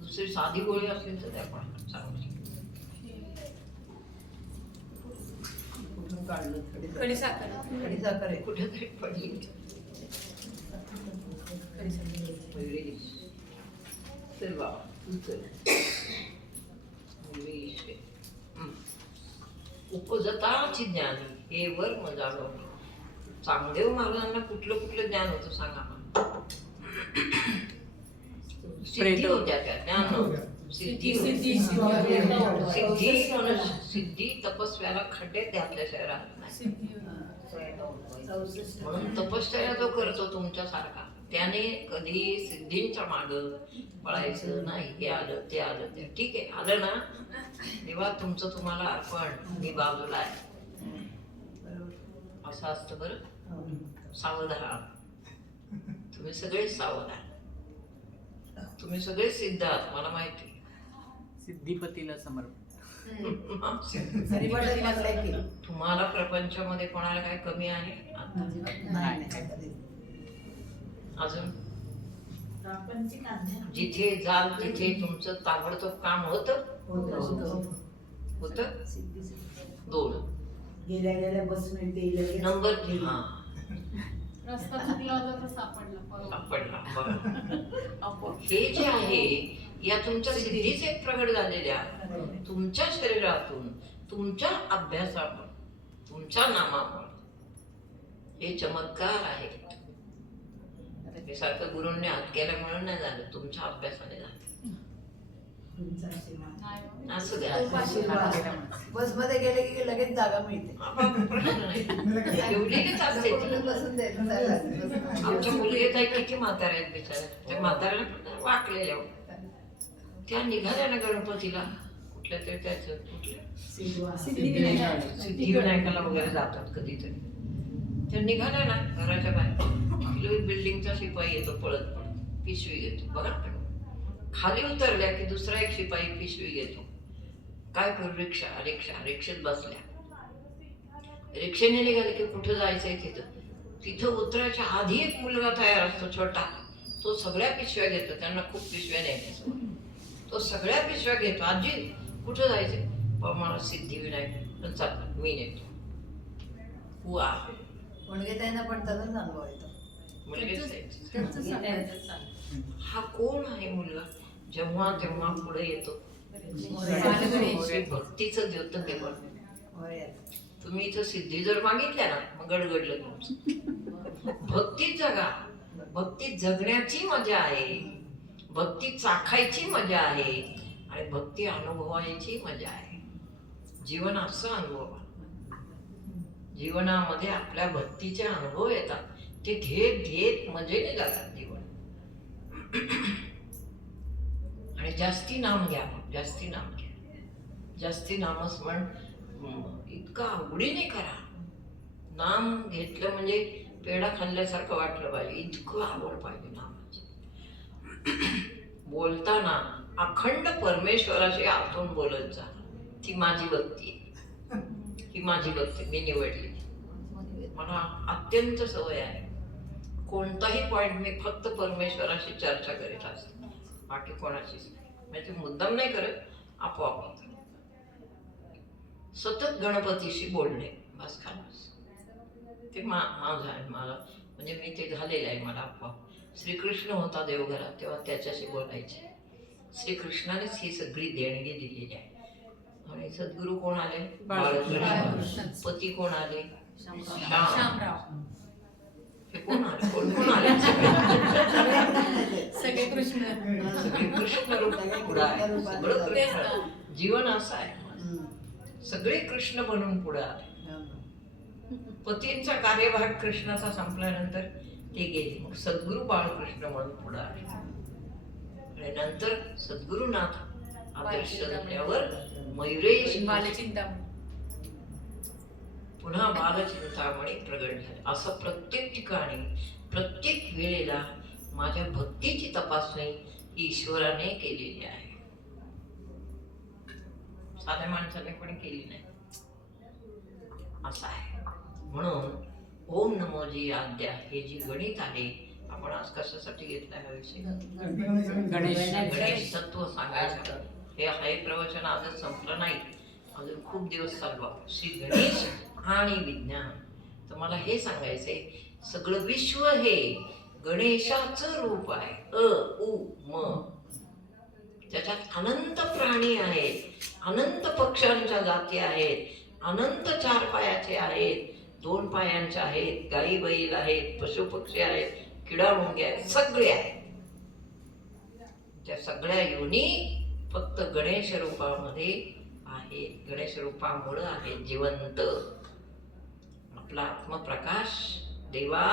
दुसरी साधी गोळी असेल तर त्या पण चांगली. कुठेतरी पडली. चल बाबा तू चल. उपजताची ज्ञानी हे वर्म जाणवणी. चांगदेव महाराजांना कुठलं ज्ञान होतं सांगा मला. सिद्धी होत्या त्या. ज्ञान सिद्धी तपस्व्याला खड्डे त्यातल्या शहरात नाही. म्हणून तपश्चर्या जो करतो तुमच्यासारखा त्याने कधी सिद्धींच्या माग पळायचं नाही. हे आलं ते आलं ते ठीक आहे. आलं ना तेव्हा तुमचं तुम्हाला अर्पण. मी बाजूला आहे असं असतं. बरं सावधान. तुम्ही सगळे सावधान. तुम्ही सगळे सिद्ध आहात मला माहिती. सिद्धिपतीला समर्पण. तुम्हाला प्रपंचामध्ये कोणाला काय कमी आहे अजून? जिथे जाल तिथे तुमचं ताबडतोब काम होत. 2 गेल्या बस मिळते. नंबर 3 रस्ता चुकला होता तर सापडला. हे जे आहे या तुमच्या सिद्धीच एक प्रगट झालेल्या तुमच्या शरीरातून तुमच्या अभ्यासामुळे तुमच्या नामामुळे हे चमत्कार आहे. हे सारखं गुरूंनी हात केल्यामुळे नाही झालं, तुमच्या अभ्यासाने झालं. असं द्या. बस मध्ये गेले की लगेच जागा मिळते. एवढी चालते आमच्या मुली काही किती म्हाताऱ्या आहेत बिचाऱ्या. त्या म्हाताऱ्याला वाकलेल्या त्या निघाल्या ना गणपतीला कुठल्या तरी त्याचं कुठल्या सिद्धिविनायकाला वगैरे जातात कधीतरी. त्या निघाल्या ना घराच्या बाहेर बिल्डिंगचा शिपाई येतो पळत पळत पिशवी घेतो. बघा खाली उतरल्या की दुसरा एक शिपाई पिशवी घेतो. काय करू? रिक्षेत बसल्या. रिक्षेने निघाले की कुठं जायचंय तिथं तिथं उतरायच्या आधी एक मुलगा तयार असतो छोटा, तो सगळ्या पिशव्या घेतो, त्यांना खूप पिशव्या न्यायच्या, तो सगळ्या पिशव्या घेतो. आजी कुठं जायचं? पण मला सिद्धिविनायक चालतं, मी नेतो. वा मुलगे त्यांना पण तसंच अनुभव येतो. मुलगेच जायचं. त्यांचं मी सांगायचं. त्यांचं सांगते. हा कोण आहे मुलगा? जेव्हा तेव्हा पुढे येतो भक्तीचं द्योतक आहे. पण होय. तुम्ही इथं सिद्धी जर मागितल्या ना, मग गडगडलं तुमचं. भक्तीत जगा, भक्तीत जगण्याची मजा आहे, भक्ती चाखायची मजा आहे आणि भक्ती अनुभवायची मजा आहे. जीवन असं अनुभव, जीवनामध्ये आपल्या भक्तीचे अनुभव येतात, ते घेत घेत मजेने जातात जीवन. आणि जास्ती नाम घ्या, जास्ती नाम घ्या, जास्ती नामस्मरण इतकं आवडीने करा. नाम घेतलं म्हणजे पेढा खाल्ल्यासारखं वाटलं पाहिजे, इतकं आवड पाहिजे नामाची. बोलताना अखंड परमेश्वराशी आतून बोलत जा. ती माझी भक्ती आहे, ही माझी भक्ती मी निवडली. मला अत्यंत सवय आहे, कोणताही पॉइंट मी फक्त परमेश्वराशी चर्चा करीत असते, बाकी कोणाशीच नाही. म्हणजे मुद्दाम नाही करत, आपोआप होतं. सतत गणपतीशी बोलणे, बस खास ते माझं आहे. मला म्हणजे मी ते झालेलं आहे मला आपोआप. श्रीकृष्ण होता देवघरात तेव्हा त्याच्याशी बोलायचे. श्रीकृष्णानेच ही सगळी देणगी दिलेली आहे. आणि सद्गुरू कोण आले? बाळकृष्ण. पती कोण आले? श्याम. हे कोण आले? कोण कोण आले? सगळे कृष्ण. सगळे कृष्ण रूप पुढं आहे. सगळं कृष्ण. जीवन असं आहे, सगळे कृष्ण बनून पुढे आले. पतींचा कार्यभाग कृष्णाचा संपल्यानंतर ते गेले, मग सद्गुरू बाळकृष्ण म्हणून पुढे आले. आणि नंतर सद्गुरुनाथ आदर्श झाल्यावर मयुरेश बालचिंतामणी. पुन्हा बालचिंतामणी प्रगट झाले. असं प्रत्येक ठिकाणी प्रत्येक वेळेला माझ्या भक्तीची तपासणी ईश्वराने केलेली आहे, साध्या माणसाने पण केली नाही. असं आहे. म्हणून ओम नमोजी आद्या हे जी गणित आहे, आपण आज कशासाठी घेतला हा विषय? गणेश तत्व सांगायचं. हे आहे प्रवचन आजच संपलं नाही, अजून खूप दिवस चालवा. श्री गणेश आणि विज्ञान. तर मला हे सांगायचंय, सगळं विश्व हे गणेशाचं रूप आहे. उ म. त्याच्यात अनंत प्राणी आहेत, अनंत पक्ष्यांच्या जाती आहेत, अनंत 4 पायाचे आहेत, 2 पायांचे आहेत, गाई बैल आहेत, पशु पक्षी आहेत, किडा मुंग्या आहेत, सगळे आहेत. त्या सगळ्या योनी फक्त गणेश रूपामध्ये आहे, गणेश रूपामुळं आहे जिवंत. आपला आत्मप्रकाश देवा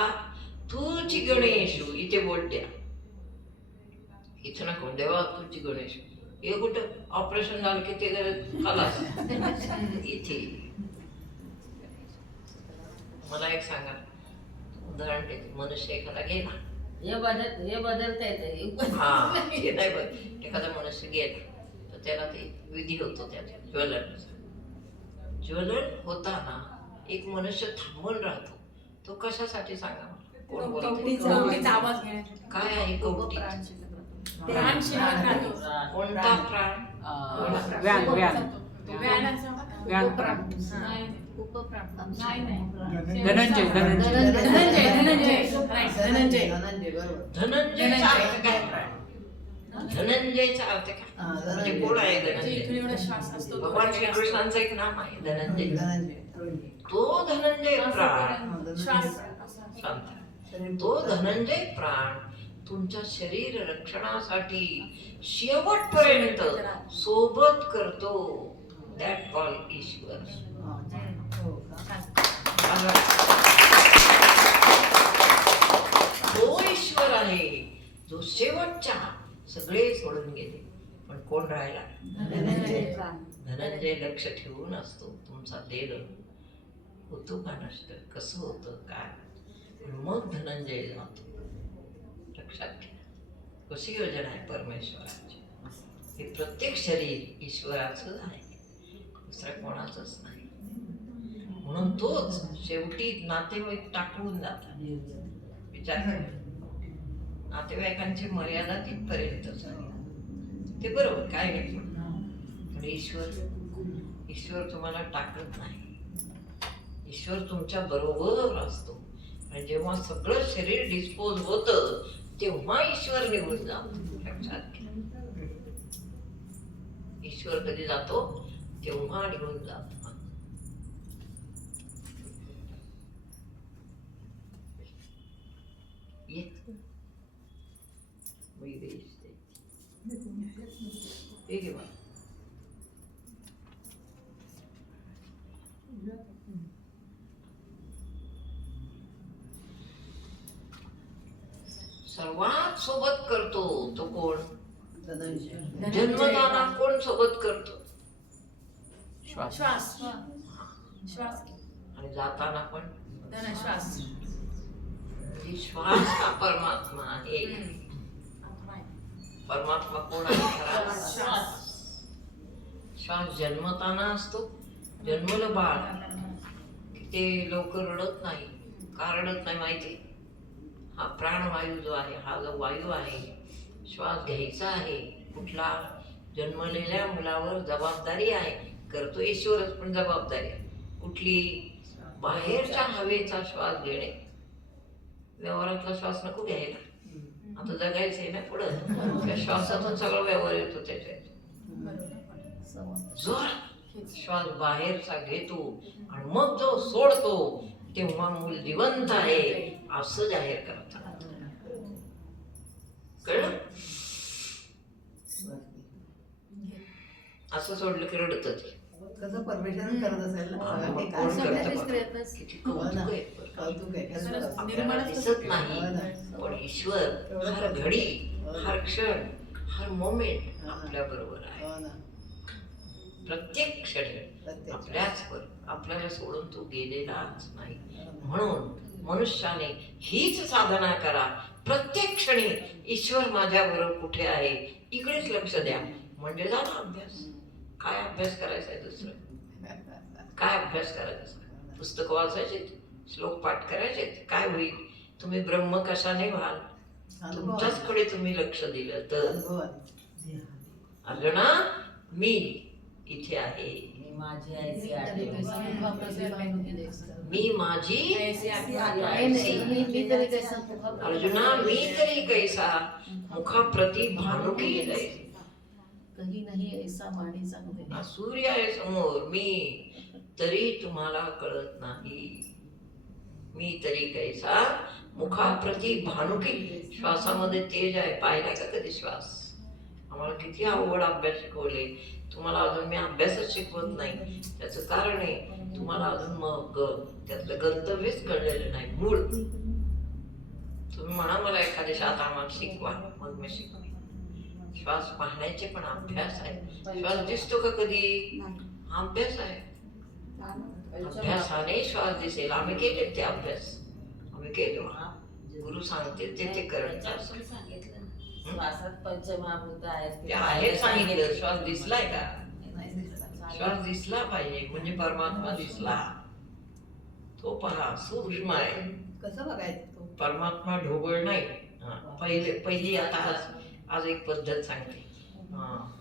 तूची गणेशू, इथे बोट द्या, इथं नको. देवा तूची गणेश, हे कुठं ऑपरेशन झालं की ते खालास इथे. मला एक सांगा, उदाहरण देते. मनुष्य एखादा गेला, हे बदलता येतं. हा ते नाही बघ, एखादा मनुष्य गेला तर त्याला ते विधी होतो त्याचा ज्वलनाचा. ज्वलन होताना एक मनुष्य थांबून राहतो. तो कशासाठी सांगा मला? कोण बोलतंय? कवटीचा आवाज घेण्यासाठी. काय आहे कवटी? प्राण शिल्लक राहतो. कोणता प्राण? व्यान व्यान व्यानाचा. व्यान प्राण. नाही, उपप्राण. नाही, नाही. धनंजय धनंजय धनंजय. Right, धनंजय. बरोबर. धनंजयचा अर्थ काय? धनंजयचा अर्थ काय? म्हणजे कोण आहे म्हणजे धनंजय? इथून एवढा श्वास असतो. भगवान श्रीकृष्णांचं एक नाम आहे धनंजय. धनंजय. तो धनंजय प्राण श्वास शांत. तो धनंजय प्राण तुमच्या शरीर रक्षणासाठी शेवटपर्यंत सोबत करतो. दॅट कॉल ईश्वर. तो ईश्वर आहे जो शेवटच्या सगळे सोडून गेले, पण कोण राहिला? धनंजय लक्ष ठेवून असतो. तुमचा देह होतो का नष्ट, कसं होतं काय, मग धनंजय जातो. लक्षात घ्या कशी योजना आहे परमेश्वराची. हे प्रत्येक शरीर ईश्वराचं आहे, दुसऱ्या कोणाचंच नाही. म्हणून तोच शेवटी नातेवाईक टाकून जातात. विचार कर, नातेवाईकांची मर्यादा तिथपर्यंतच आहे. ते बरोबर काय नाही, पण ईश्वर तुम्हाला टाकत नाही. ईश्वर तुमच्या बरोबर असतो. आणि जेव्हा सगळं शरीर डिस्पोज होतं तेव्हा ईश्वर निघून जातो. लक्षात घ्या, ईश्वर कधी जातो? तेव्हा निघून जातो. ये. हे घे बाळा. सर्वात सोबत करतो तो कोण? जन्मदाना कोण सोबत करतो? श्वास. श्वास श्वास आणि जाताना पण श्वास. म्हणजे श्वास हा परमात्मा आहे. परमात्मा कोण आहे खरा? श्वास जन्मताना असतो. जन्मलं बाळ की ते लवकर रडत नाही. का रडत नाही माहिती? हा प्राणवायू जो आहे, हा जो वायू आहे, श्वास घ्यायचा आहे. कुठला? जन्मलेल्या मुलावर जबाबदारी आहे. करतो ईश्वरच, पण जबाबदारी कुठली? बाहेरच्या हवेचा श्वास घेणे. व्यवहारातला श्वास नको घ्यायला. आता जगायचंय ना पुढं, त्या श्वासातून सगळं व्यवहार येतो. त्याच्यात जोर श्वास बाहेरचा घेतो आणि मग जो सोडतो तेव्हा मूल जिवंत आहे असं जाहीर करतात. कळलं? असं सोडलं की रडत कसं परमेश्वर करत असेल ना. कोण काय करतं सगळ्याच बघा. प्रयत्न किती कौतुक आहे बरं. कौतुक आहे खरंच. आपल्याला दिसत नाही, पण ईश्वर हर घडी, हर क्षण, हर मोमेंट आपल्या बरोबर आहे. हो ना. प्रत्येक क्षणी प्रत्येक आपल्याच बरोबर. आपल्याला सोडून तो गेलेलाच नाही. म्हणून मनुष्याने हीच साधना करा. प्रत्येक क्षणी ईश्वर माझ्या बरोबर कुठे आहे इकडेच लक्ष द्या. म्हणजे झाला अभ्यास. काय अभ्यास करायचा आहे दुसरं? काय अभ्यास करायचा? पुस्तक वाचायचे, श्लोक पाठ करायचे, काय होईल? तुम्ही ब्रह्म कशाने व्हाल? तुमच्याचकडे तुम्ही लक्ष दिलं तर. अर्जुना, मी इथे आहे. माझी आईची तरी कैसा मुखा प्रतिभानुकी देखता. मी माझी मी तरी कैसा मुखा अर्जुना, मी तरी कैसा मुखाप्रती भानुकी लय. कही नाही ऐसा माणी सांगते. हा सूर्य आहे समोर, मी तरी तुम्हाला कळत नाही. मी तरी कैसा मुखाप्रती भानुकी. श्वासामध्ये तेज आहे. पाहिला का कधी श्वास? आम्हाला किती अवघड अभ्यास शिकवले. तुम्हाला अजून मी अभ्यासच शिकवत नाही. त्याचं कारण आहे तुम्हाला अजून मग त्यातलं गंतव्यच कळलेलं नाही. मूळ तुम्ही म्हणा मला एखाद्या शाळेत आम्हाला शिकवा, मग मी शिकवे. श्वास पाहण्याचे पण अभ्यास आहे. श्वास दिसतो का कधी? अभ्यास आहे. अभ्यासाने श्वास दिसेल. आम्ही केले ते अभ्यास. आम्ही केले. गुरु सांगते ते करत सांगितलं श्वासात पंचमहाभूत आहेत. ते आहे सांगितलं. श्वास दिसलाय का? श्वास दिसला पाहिजे म्हणजे परमात्मा दिसला. तो पहा सूक्ष्म आहे. कसं बघायचं तो? परमात्मा ढोबळ नाही. पहिली आता आज एक पद्धत सांगते.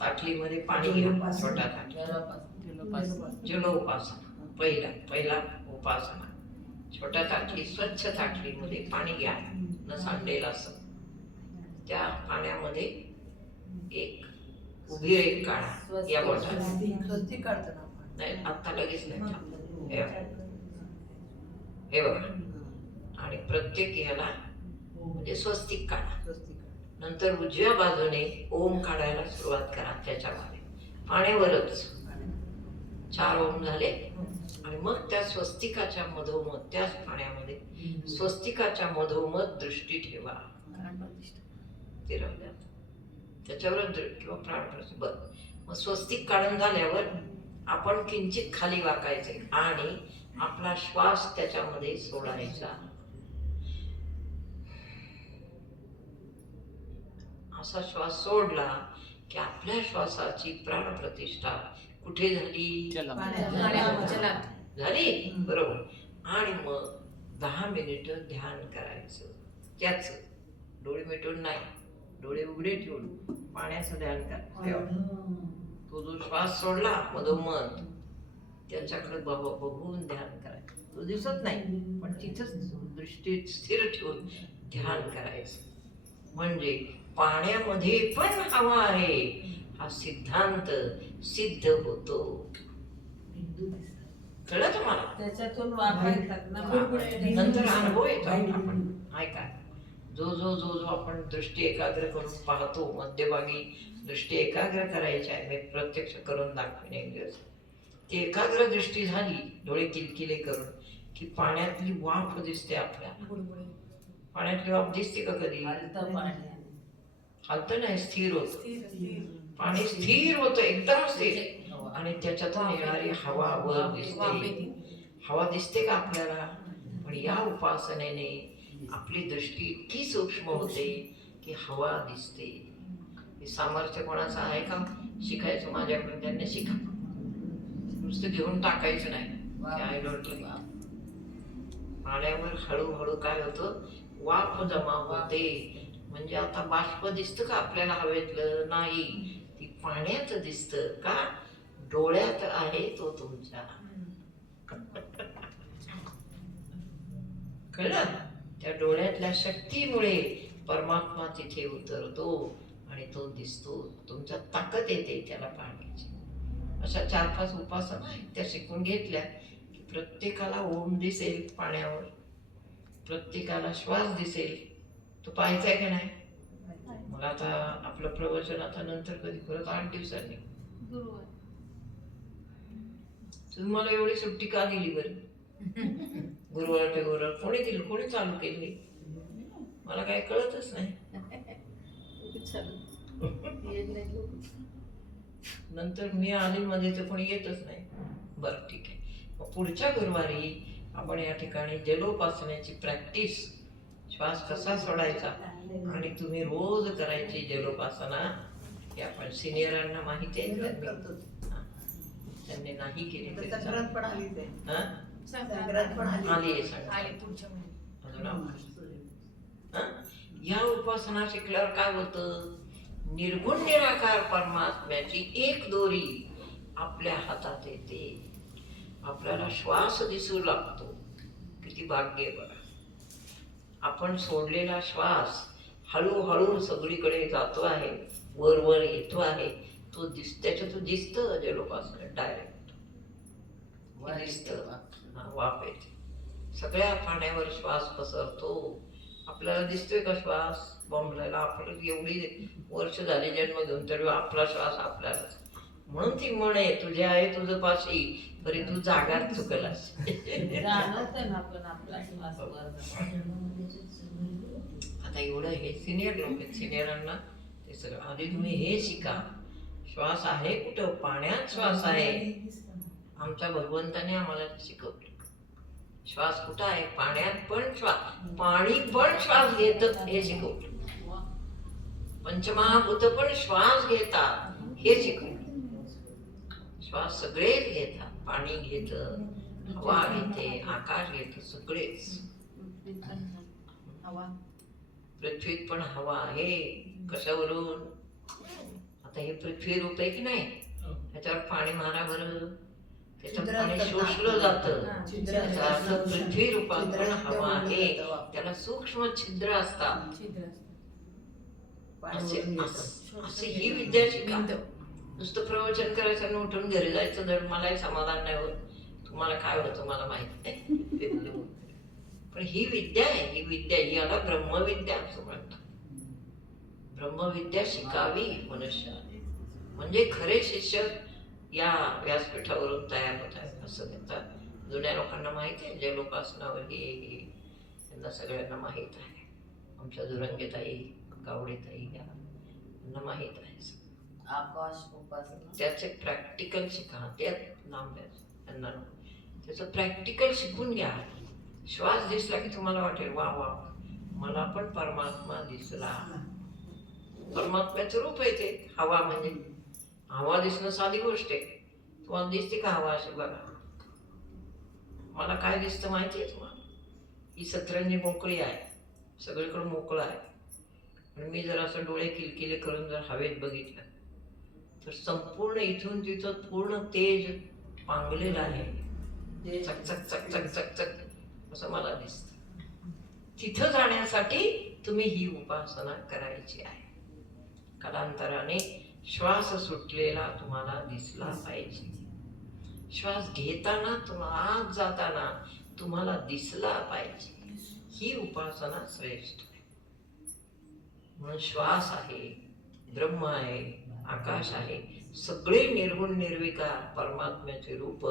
ताटलीमध्ये पाणी घ्या, छोटा ताटली. जलोपासना पहिला उपासना. छोट्या ताटली, स्वच्छ ताटलीमध्ये पाणी घ्या, न सांडेल असं. त्या पाण्यामध्ये एक उभी रेख काढा या बोटाने. स्वस्तिक काढतो ना आपण. नाही, आत्ता लगेच नाही. हे बघा. आणि प्रत्येक याला म्हणजे स्वस्तिक काढा. स्वस्तिक काढ. नंतर उजव्या बाजूने ओम काढायला सुरुवात करा. त्याच्यामध्ये पाण्यावरच 4 ओम झाले. आणि मग त्या स्वस्तिकाच्या मधोमध, त्याच पाण्यामध्ये स्वस्तिकाच्या मधोमध दृष्टी ठेवा. ते राहू त्याच्यावर किंवा प्राणप्रतिष्ठा. बरं, मग स्वस्तिक काढून झाल्यावर आपण किंचित खाली वाकायचे आणि आपला श्वास त्याच्यामध्ये सोडायचा. असा श्वास सोडला की आपल्या श्वासाची प्राणप्रतिष्ठा कुठे झाली? जलात. झाली बरोबर. आणि मग 10 मिनिटं ध्यान करायचं त्याच, डोळे मिटून नाही, डोळे उघडे ठेवून पाण्याचं ध्यान करायचं. तो जो श्वास सोडला मधोमध त्याच्याकडे बघून ध्यान करायचं. तो दिसत नाही पण तिथंच दृष्टी स्थिर ठेवून ध्यान करायचं. म्हणजे पाण्यामध्ये पण हवा आहे हा सिद्धांत सिद्ध होतो. कळलं तुम्हाला? त्याच्यातून वापरतात ना नंतर अनुभव येतो आपण ऐका. जो जो जो जो आपण दृष्टी एकाग्र करून पाहतो, मध्यभागी दृष्टी एकाग्र करायची आहे, मी प्रत्यक्ष करून दाखवेन एक दिवस. ती एकाग्र दृष्टी झाली, डोळे किलकिले करून, की पाण्यातली वाफ दिसते आपल्याला. पाण्यातली वाफ दिसते का कधी? हलतं पाणी हलतं नाही, स्थिर होत. पाणी स्थिर होतं, एकदम स्थिर. आणि त्याच्यातून येणारी हवा वर दिसते. हवा दिसते का आपल्याला? पण या उपासनेने आपली दृष्टी इतकी सूक्ष्म होते की हवा दिसते. हे सामर्थ्य कोणाचं आहे का शिकायचं? माझ्याकडून त्यांनी शिका. नुसतं घेऊन टाकायचं नाही. आय डोंट पाण्यावर हळूहळू काय होतं, वाफ जमा होते. म्हणजे आता बाष्प दिसतं का आपल्याला हवेतलं? नाही, ती पाण्यात दिसतं का? डोळ्यात आहे तो तुमच्या. कळलं? त्या डोळ्यातल्या शक्तीमुळे परमात्मा तिथे उतरतो आणि तो दिसतो. तुमच्या ताकद येते त्याला पाहण्याची. अशा 4-5 उपासना आहेत, त्या शिकून घेतल्या की प्रत्येकाला ओम दिसेल पाण्यावर, प्रत्येकाला श्वास दिसेल. तो पाहायचा आहे का नाही? मग आता आपलं प्रवचन आता नंतर कधी परत 8 दिवसांनी. तुम्ही मला एवढी सुट्टी का दिली बरं? गुरुवार ते गुरुवार कोणी दिली? कोणी चालू केली? मला काय कळतच नाही. नंतर मी आली मध्ये तर कोणी येतच नाही. बरं ठीक आहे. मग पुढच्या गुरुवारी आपण या ठिकाणी जलोपासनेची प्रॅक्टिस, श्वास कसा सोडायचा आणि तुम्ही रोज करायची जलोपासना, हे आपण सिनियरांना माहिती आहे. त्यांनी नाही केली तरी संक्रांत पण आलीच आहे. हा? संक्रांत पण आली आली. आहे सांगा. आले पुढच्या महिन्यात. अजून आपण. हा? या उपासना शिकल्यावर काय होतं? निर्गुण निराकार परमात्म्याची एक दोरी आपल्या हातात येते. आपल्याला श्वास दिसू लागतो. किती भाग्य आहे बघा. आपण सोडलेला श्वास हळूहळू सगळीकडे जातो आहे, वर वर येतो आहे. तो त्याच्यातून दिसतं जलोपासना डायरेक्ट दिसतं. वाफ येते. सगळ्या पाण्यावर श्वास पसरतो. आपल्याला दिसतोय का श्वास? बॉम्बला आपलं एवढी वर्ष झाली जन्म घेऊन तरी आपला श्वास आपल्याला. म्हणून ती म्हण आहे, तुझे आहे तुझं पाशी तरी तू जागात चुकलास. जाणवतं ना आपण आपला श्वास वर. आता एवढं हे सिनियर लोक आहेत, सिनियरांना ते सगळं आधी तुम्ही हे शिका. श्वास आहे कुठं? पाण्यात श्वास आहे. आमच्या भगवंताने आम्हाला शिकवलं. श्वास कुठं आहे? पाण्यात पण श्वास, पाणी पण श्वास घेत हे शिकवलं. पंचमहाभूत पण श्वास घेतात हे शिकवलं. श्वास सगळेच घेतात. पाणी घेत, हवा घेते, आकाश घेत, सगळेच. हवा पृथ्वीत पण हवा आहे. कशावरून? आता हे पृथ्वी रूप आहे की नाही, ह्याच्यावर पाणी मारा बरं, त्याच्यात पाणी शोषलं जातं. त्याचा अर्थ पृथ्वी रूपात पण हवा आहे. त्याला सूक्ष्म छिद्र असतात. असे ही विद्या शिका. नुसतं प्रवचन करायचं आणि उठून घरी जायचं जर मलाही समाधान नाही होत. तुम्हाला काय होतं मला माहित नाही. पण ही विद्या आहे. ही विद्या, याला ब्रह्मविद्या असं म्हणतात. ब्रह्मविद्या शिकावी मनुष्याने. म्हणजे खरे शिष्य या व्यासपीठावरून तयार होत आहेत असं त्यांचा जुन्या लोकांना माहिती आहे. जलोपासना हे त्यांना सगळ्यांना माहीत आहे. आमच्या दुरंगेताई, गावडेताई यांना माहीत आहे. आकाश उपासना त्याचे प्रॅक्टिकल शिका. त्यात लांब त्यांना त्याचं प्रॅक्टिकल शिकून घ्या. श्वास दिसला की तुम्हाला वाटेल वा वा मला पण परमात्मा दिसला. परमात्म्याचं रूप आहे ते. हवा म्हणजे हवा दिसणं साधी गोष्ट आहे. तुम्हाला दिसते का हवा? अशी बघा. मला काय दिसतं माहिती आहे तुम्हाला? ही सतरंजी मोकळी आहे, सगळीकडे मोकळं आहे. पण मी जर असं डोळे किलकिले करून जर हवेत बघितलं तर संपूर्ण इथून तिथं पूर्ण तेज पांगलेलं आहे. चक चक चक चक चक चक असं मला दिसतं. तिथं जाण्यासाठी तुम्ही ही उपासना करायची आहे. कालांतराने श्वास सुटलेला तुम्हाला दिसला पाहिजे. श्वास घेताना आत जाताना तुम्हाला दिसला पाहिजे. ही उपासना श्रेष्ठ आहे. म्हणून श्वास आहे, ब्रह्म आहे, आकाश आहे, सगळे निर्गुण निर्विकार परमात्म्याचे रूप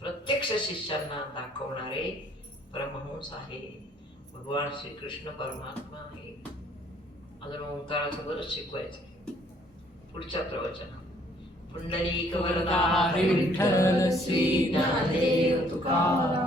प्रत्यक्ष शिष्यांना दाखवणारे परमहंस आहे. भगवान श्रीकृष्ण परमात्मा आहे. अजून ओंकाराचं बरंच शिकवायचं. पुढच्या प्रवचनात पुंडलिक वरदा हरी विठ्ठल श्री ज्ञानदेव तुकाराम.